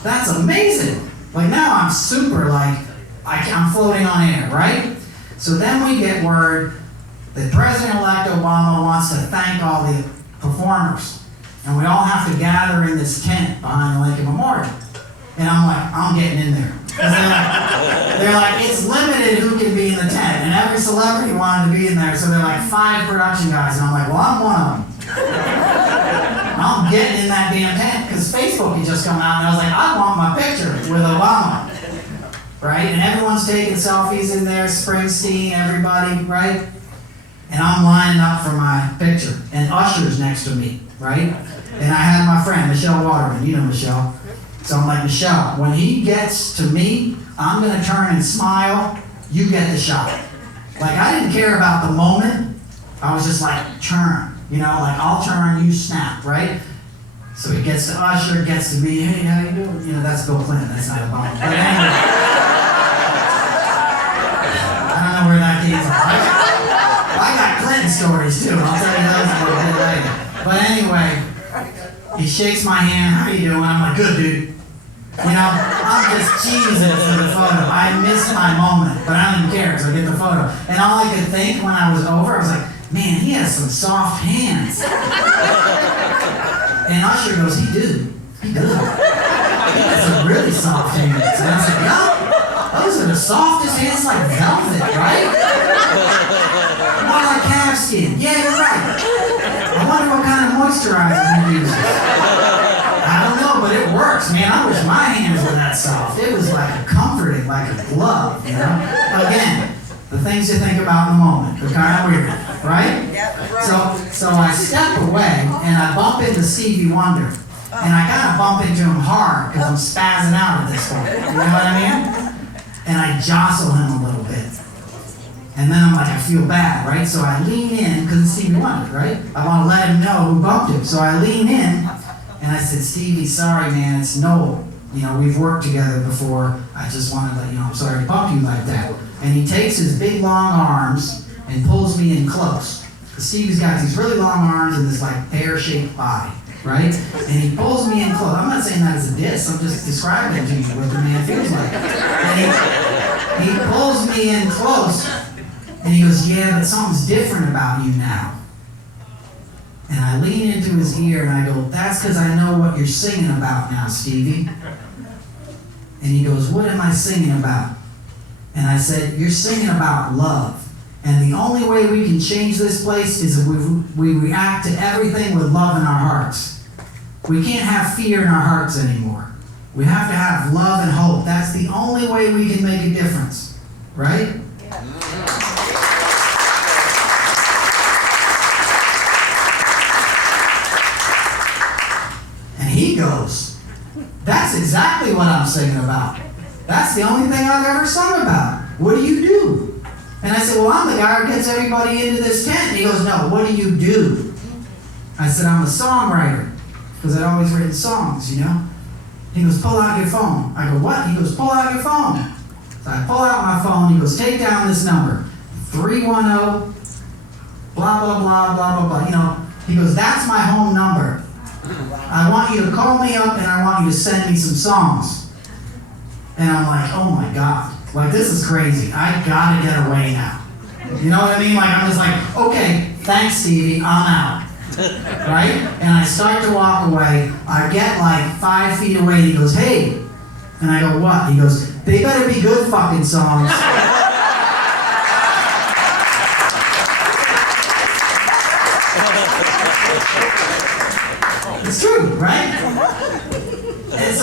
that's amazing. Like now I'm super like, I'm floating on air, right? So then we get word that President-elect Obama wants to thank all the performers. And we all have to gather in this tent behind the Lincoln Memorial. And I'm like, I'm getting in there. They're like, it's limited who can be in the tent. And every celebrity wanted to be in there. So they're like 5 production guys. And I'm like, well, I'm one of them. I'm getting in that damn tent. Because Facebook had just come out. And I was like, I want my picture with Obama. Right? And everyone's taking selfies in there. Springsteen, everybody, right? And I'm lining up for my picture. And Usher's next to me, right? And I had my friend, Michelle Waterman. You know Michelle. So I'm like, Michelle, when he gets to me, I'm going to turn and smile. You get the shot. Like, I didn't care about the moment. I was just like, turn. You know, like, I'll turn, you snap, right? So he gets to Usher, gets to me, hey, how you doing? You know, that's Bill Clinton. That's not Obama. But anyway, I don't know where that came from. I got Clinton stories, too. I'll tell you those a little bit later. But anyway, he shakes my hand. How you doing? I'm like, good, dude. You know, I'm just cheesing for the photo. I missed my moment, but I don't even care because I get the photo. And all I could think when I was over, I was like, man, he has some soft hands. And Usher goes, he do. He does. He has some really soft hands. And I said, yeah, those are the softest hands, like velvet, right? More like calf skin. Yeah, you're right. I wonder what kind of moisturizer he uses. I don't know, but it works, man. I wish my hands were that soft. It was like comforting, like a glove, you know? Again, the things you think about in the moment. They're kind of weird, right? So I step away, and I bump into Stevie Wonder. And I kind of bump into him hard, because I'm spazzing out at this point. You know what I mean? And I jostle him a little bit. And then I'm like, I feel bad, right? So I lean in, because it's Stevie Wonder, right? I want to let him know who bumped him. So I lean in, and I said, Stevie, sorry, man, it's Noel. You know, we've worked together before. I just want to let you know I'm sorry to bump you like that. And he takes his big, long arms and pulls me in close. Because Stevie's got these really long arms and this, like, pear-shaped body, right? And he pulls me in close. I'm not saying that as a diss. I'm just describing to you what the man feels like. And he pulls me in close. And he goes, yeah, but something's different about you now. And I lean into his ear and I go, that's because I know what you're singing about now, Stevie. And he goes, what am I singing about? And I said, you're singing about love. And the only way we can change this place is if we react to everything with love in our hearts. We can't have fear in our hearts anymore. We have to have love and hope. That's the only way we can make a difference. Right? And he goes, that's exactly what I'm singing about. That's the only thing I've ever sung about. What do you do? And I said, well, I'm the guy who gets everybody into this tent. And he goes, no, what do you do? I said, I'm a songwriter. Because I'd always written songs, you know. He goes, pull out your phone. I go, what? He goes, pull out your phone. So I pull out my phone. He goes, take down this number. 310, blah, blah, blah, blah, blah, blah. You know, he goes, that's my home number. I want you to call me up and I want you to send me some songs. And I'm like, oh my God. Like, this is crazy. I gotta get away now. You know what I mean? Like, I'm just like, okay, thanks, Stevie, I'm out. Right? And I start to walk away. I get like 5 feet away and he goes, hey. And I go, what? He goes, they better be good fucking songs. It's true, right?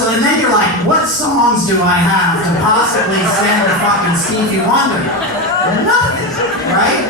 And then you're like, what songs do I have to possibly send to fucking Stevie Wonder? Nothing, right?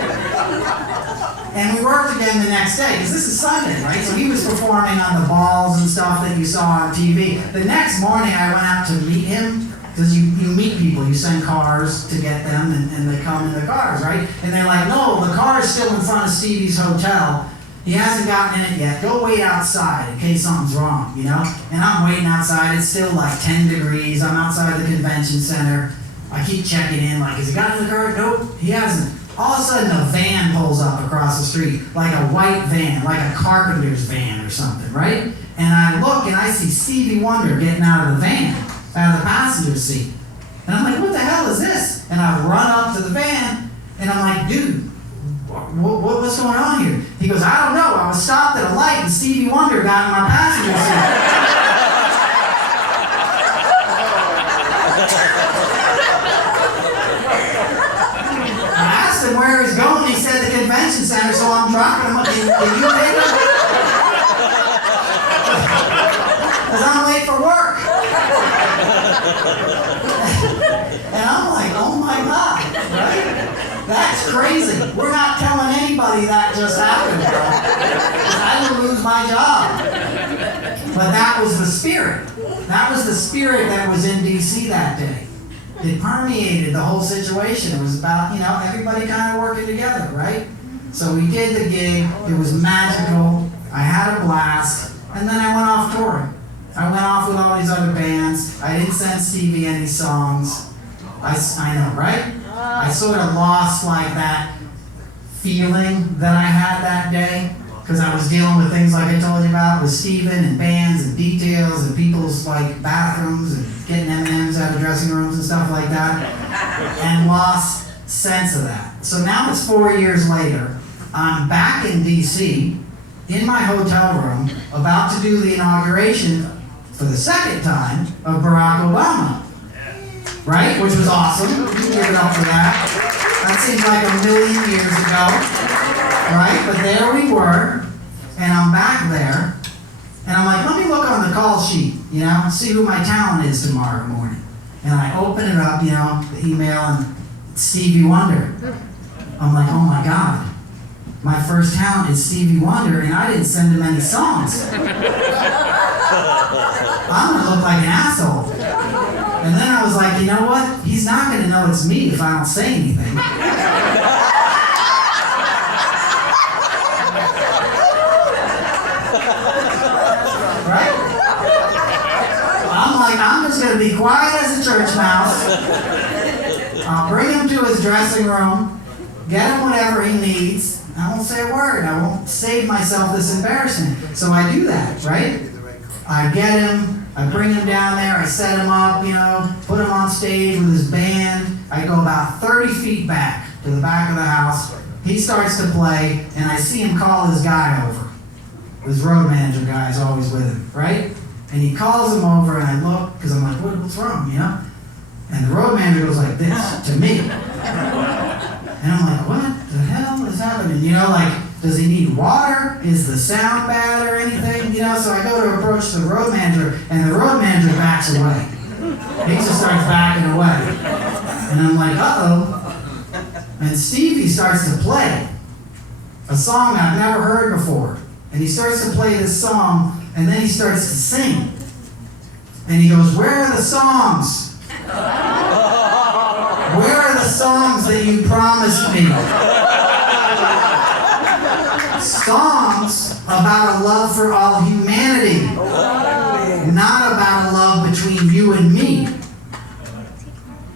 And we worked again the next day, because this is Sunday, right? So he was performing on the balls and stuff that you saw on TV. The next morning I went out to meet him, because you meet people, you send cars to get them, and they come in the cars, right? And they're like, no, the car is still in front of Stevie's hotel. He hasn't gotten in it yet. Go wait outside in case something's wrong, you know? And I'm waiting outside. It's still like 10 degrees. I'm outside the convention center. I keep checking in, like, has he gotten in the car? Nope, he hasn't. All of a sudden, a van pulls up across the street, like a white van, like a carpenter's van or something, right? And I look and I see Stevie Wonder getting out of the van, out of the passenger seat. And I'm like, what the hell is this? And I run up to the van, and I'm like, dude, what's going on here? He goes, I don't know. I was stopped at a light, and Stevie Wonder got in my passenger seat. Where he's going, he said the convention center, so I'm dropping him. Can you take him? Because I'm late for work. And I'm like, oh my God, right? That's crazy. We're not telling anybody that just happened, bro. I would lose my job. But that was the spirit. That was the spirit that was in D.C. that day. It permeated the whole situation. It was about, you know, everybody kind of working together, right? So we did the gig. It was magical. I had a blast. And then I went off touring. I went off with all these other bands. I didn't send Stevie any songs. I know, right? I sort of lost like that feeling that I had that day, because I was dealing with things like I told you about with Steven and bands and details and people's like bathrooms and getting M&Ms out of dressing rooms and stuff like that, and lost sense of that. So now it's 4 years later. I'm back in D.C. in my hotel room about to do the inauguration for the second time of Barack Obama. Right? Which was awesome. You can give it up for that. That seems like a million years ago. Right? But there we were, and I'm back there, and I'm like, let me look on the call sheet, you know, see who my talent is tomorrow morning. And I open it up, you know, the email, and Stevie Wonder. I'm like, oh my God, my first talent is Stevie Wonder, and I didn't send him any songs. I'm gonna look like an asshole. And then I was like, you know what? He's not gonna know it's me if I don't say anything. Right? I'm like, I'm just going to be quiet as a church mouse. I'll bring him to his dressing room, get him whatever he needs. I won't say a word. I won't save myself this embarrassment. So I do that, right? I get him, I bring him down there, I set him up, you know, put him on stage with his band. I go about 30 feet back to to the back of the house. He starts to play, and I see him call his guy over. His road manager guy is always with him, right? And he calls him over, and I look, because I'm like, what's wrong, you know? And the road manager goes like this to me. And I'm like, what the hell is happening? You know, like, does he need water? Is the sound bad or anything? You know, so I go to approach the road manager, and the road manager backs away. He just starts backing away. And I'm like, uh-oh. And Stevie starts to play a song I've never heard before. And he starts to play this song, and then he starts to sing. And he goes, where are the songs? Where are the songs that you promised me? Songs about a love for all humanity. Not about a love between you and me.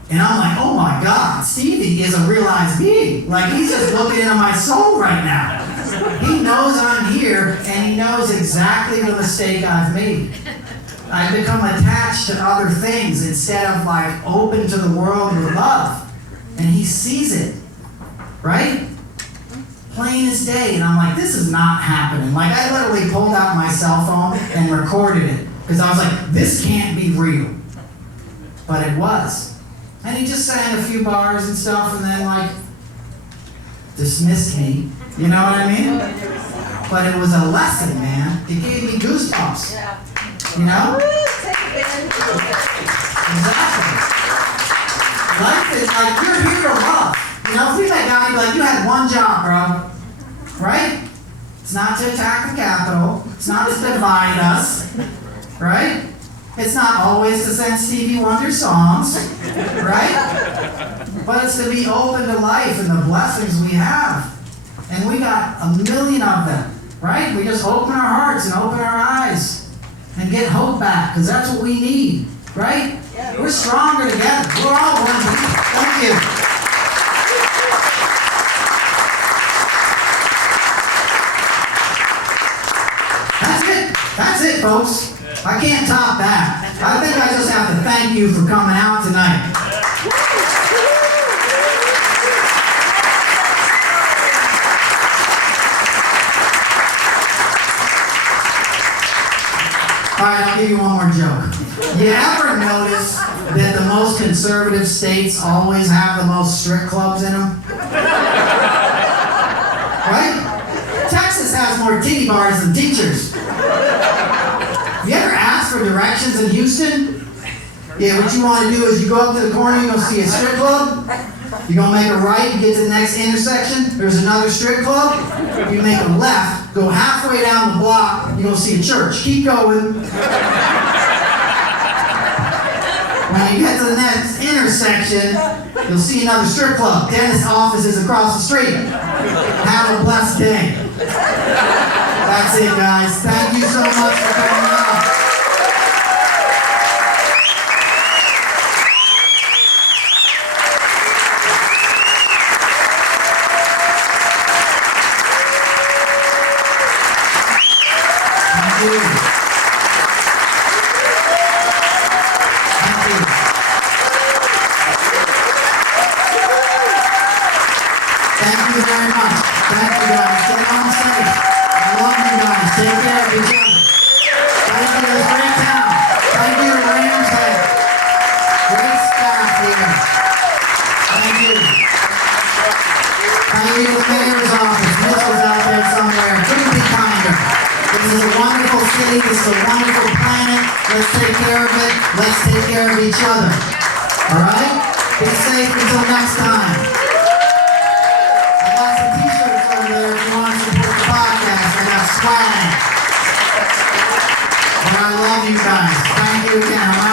And I'm like, oh my God, Stevie is a realized being. Like, he's just looking into my soul right now. He knows I'm here, and he knows exactly the mistake I've made. I've become attached to other things instead of like open to the world with love. And he sees it, right? Plain as day. And I'm like, this is not happening. Like, I literally pulled out my cell phone and recorded it. Because I was like, this can't be real. But it was. And he just sang a few bars and stuff and then like dismissed me. You know what I mean? But it was a lesson, man. It gave me goosebumps. You know? Exactly. Life is like, you're here to love. You know, if we met God, he'd be like, you had one job, bro. Right? It's not to attack the Capitol. It's not to divide us. Right? It's not always to send Stevie Wonder songs. Right? But it's to be open to life and the blessings we have. And we got a million of them. Right? We just open our hearts and open our eyes and get hope back, because that's what we need. Right? We're stronger together. We're all one people. Thank you. That's it, folks. I can't top that. I think I just have to thank you for coming out tonight. All right, I'll give you one more joke. You ever notice that the most conservative states always have the most strip clubs in them? Right? Texas has more titty bars than teachers. You ever ask for directions in Houston? Yeah, what you want to do is you go up to the corner, you're going to see a strip club. You're going to make a right, you get to the next intersection, there's another strip club. You make a left, go halfway down the block, you're going to see a church. Keep going. When you get to the next intersection, you'll see another strip club. Dentist office is across the street. Have a blessed day. That's it, guys. Thank you so much for coming out. Thank you. Thank you. Thank you very much. Thank you, guys. Stay on safe. I love you guys. Take care of each other. Thank you to the great town. Thank you to Ramshead. Great staff here. Thank you. Thank you to the mayor's office. Mitchell's out there somewhere. Couldn't be kinder. This is a wonderful city. This is a wonderful planet. Let's take care of it. Let's take care of each other. All right? Be safe until next time. I got some t-shirts over there if you want to support the podcast. I got swag. And I love you guys. Thank you again.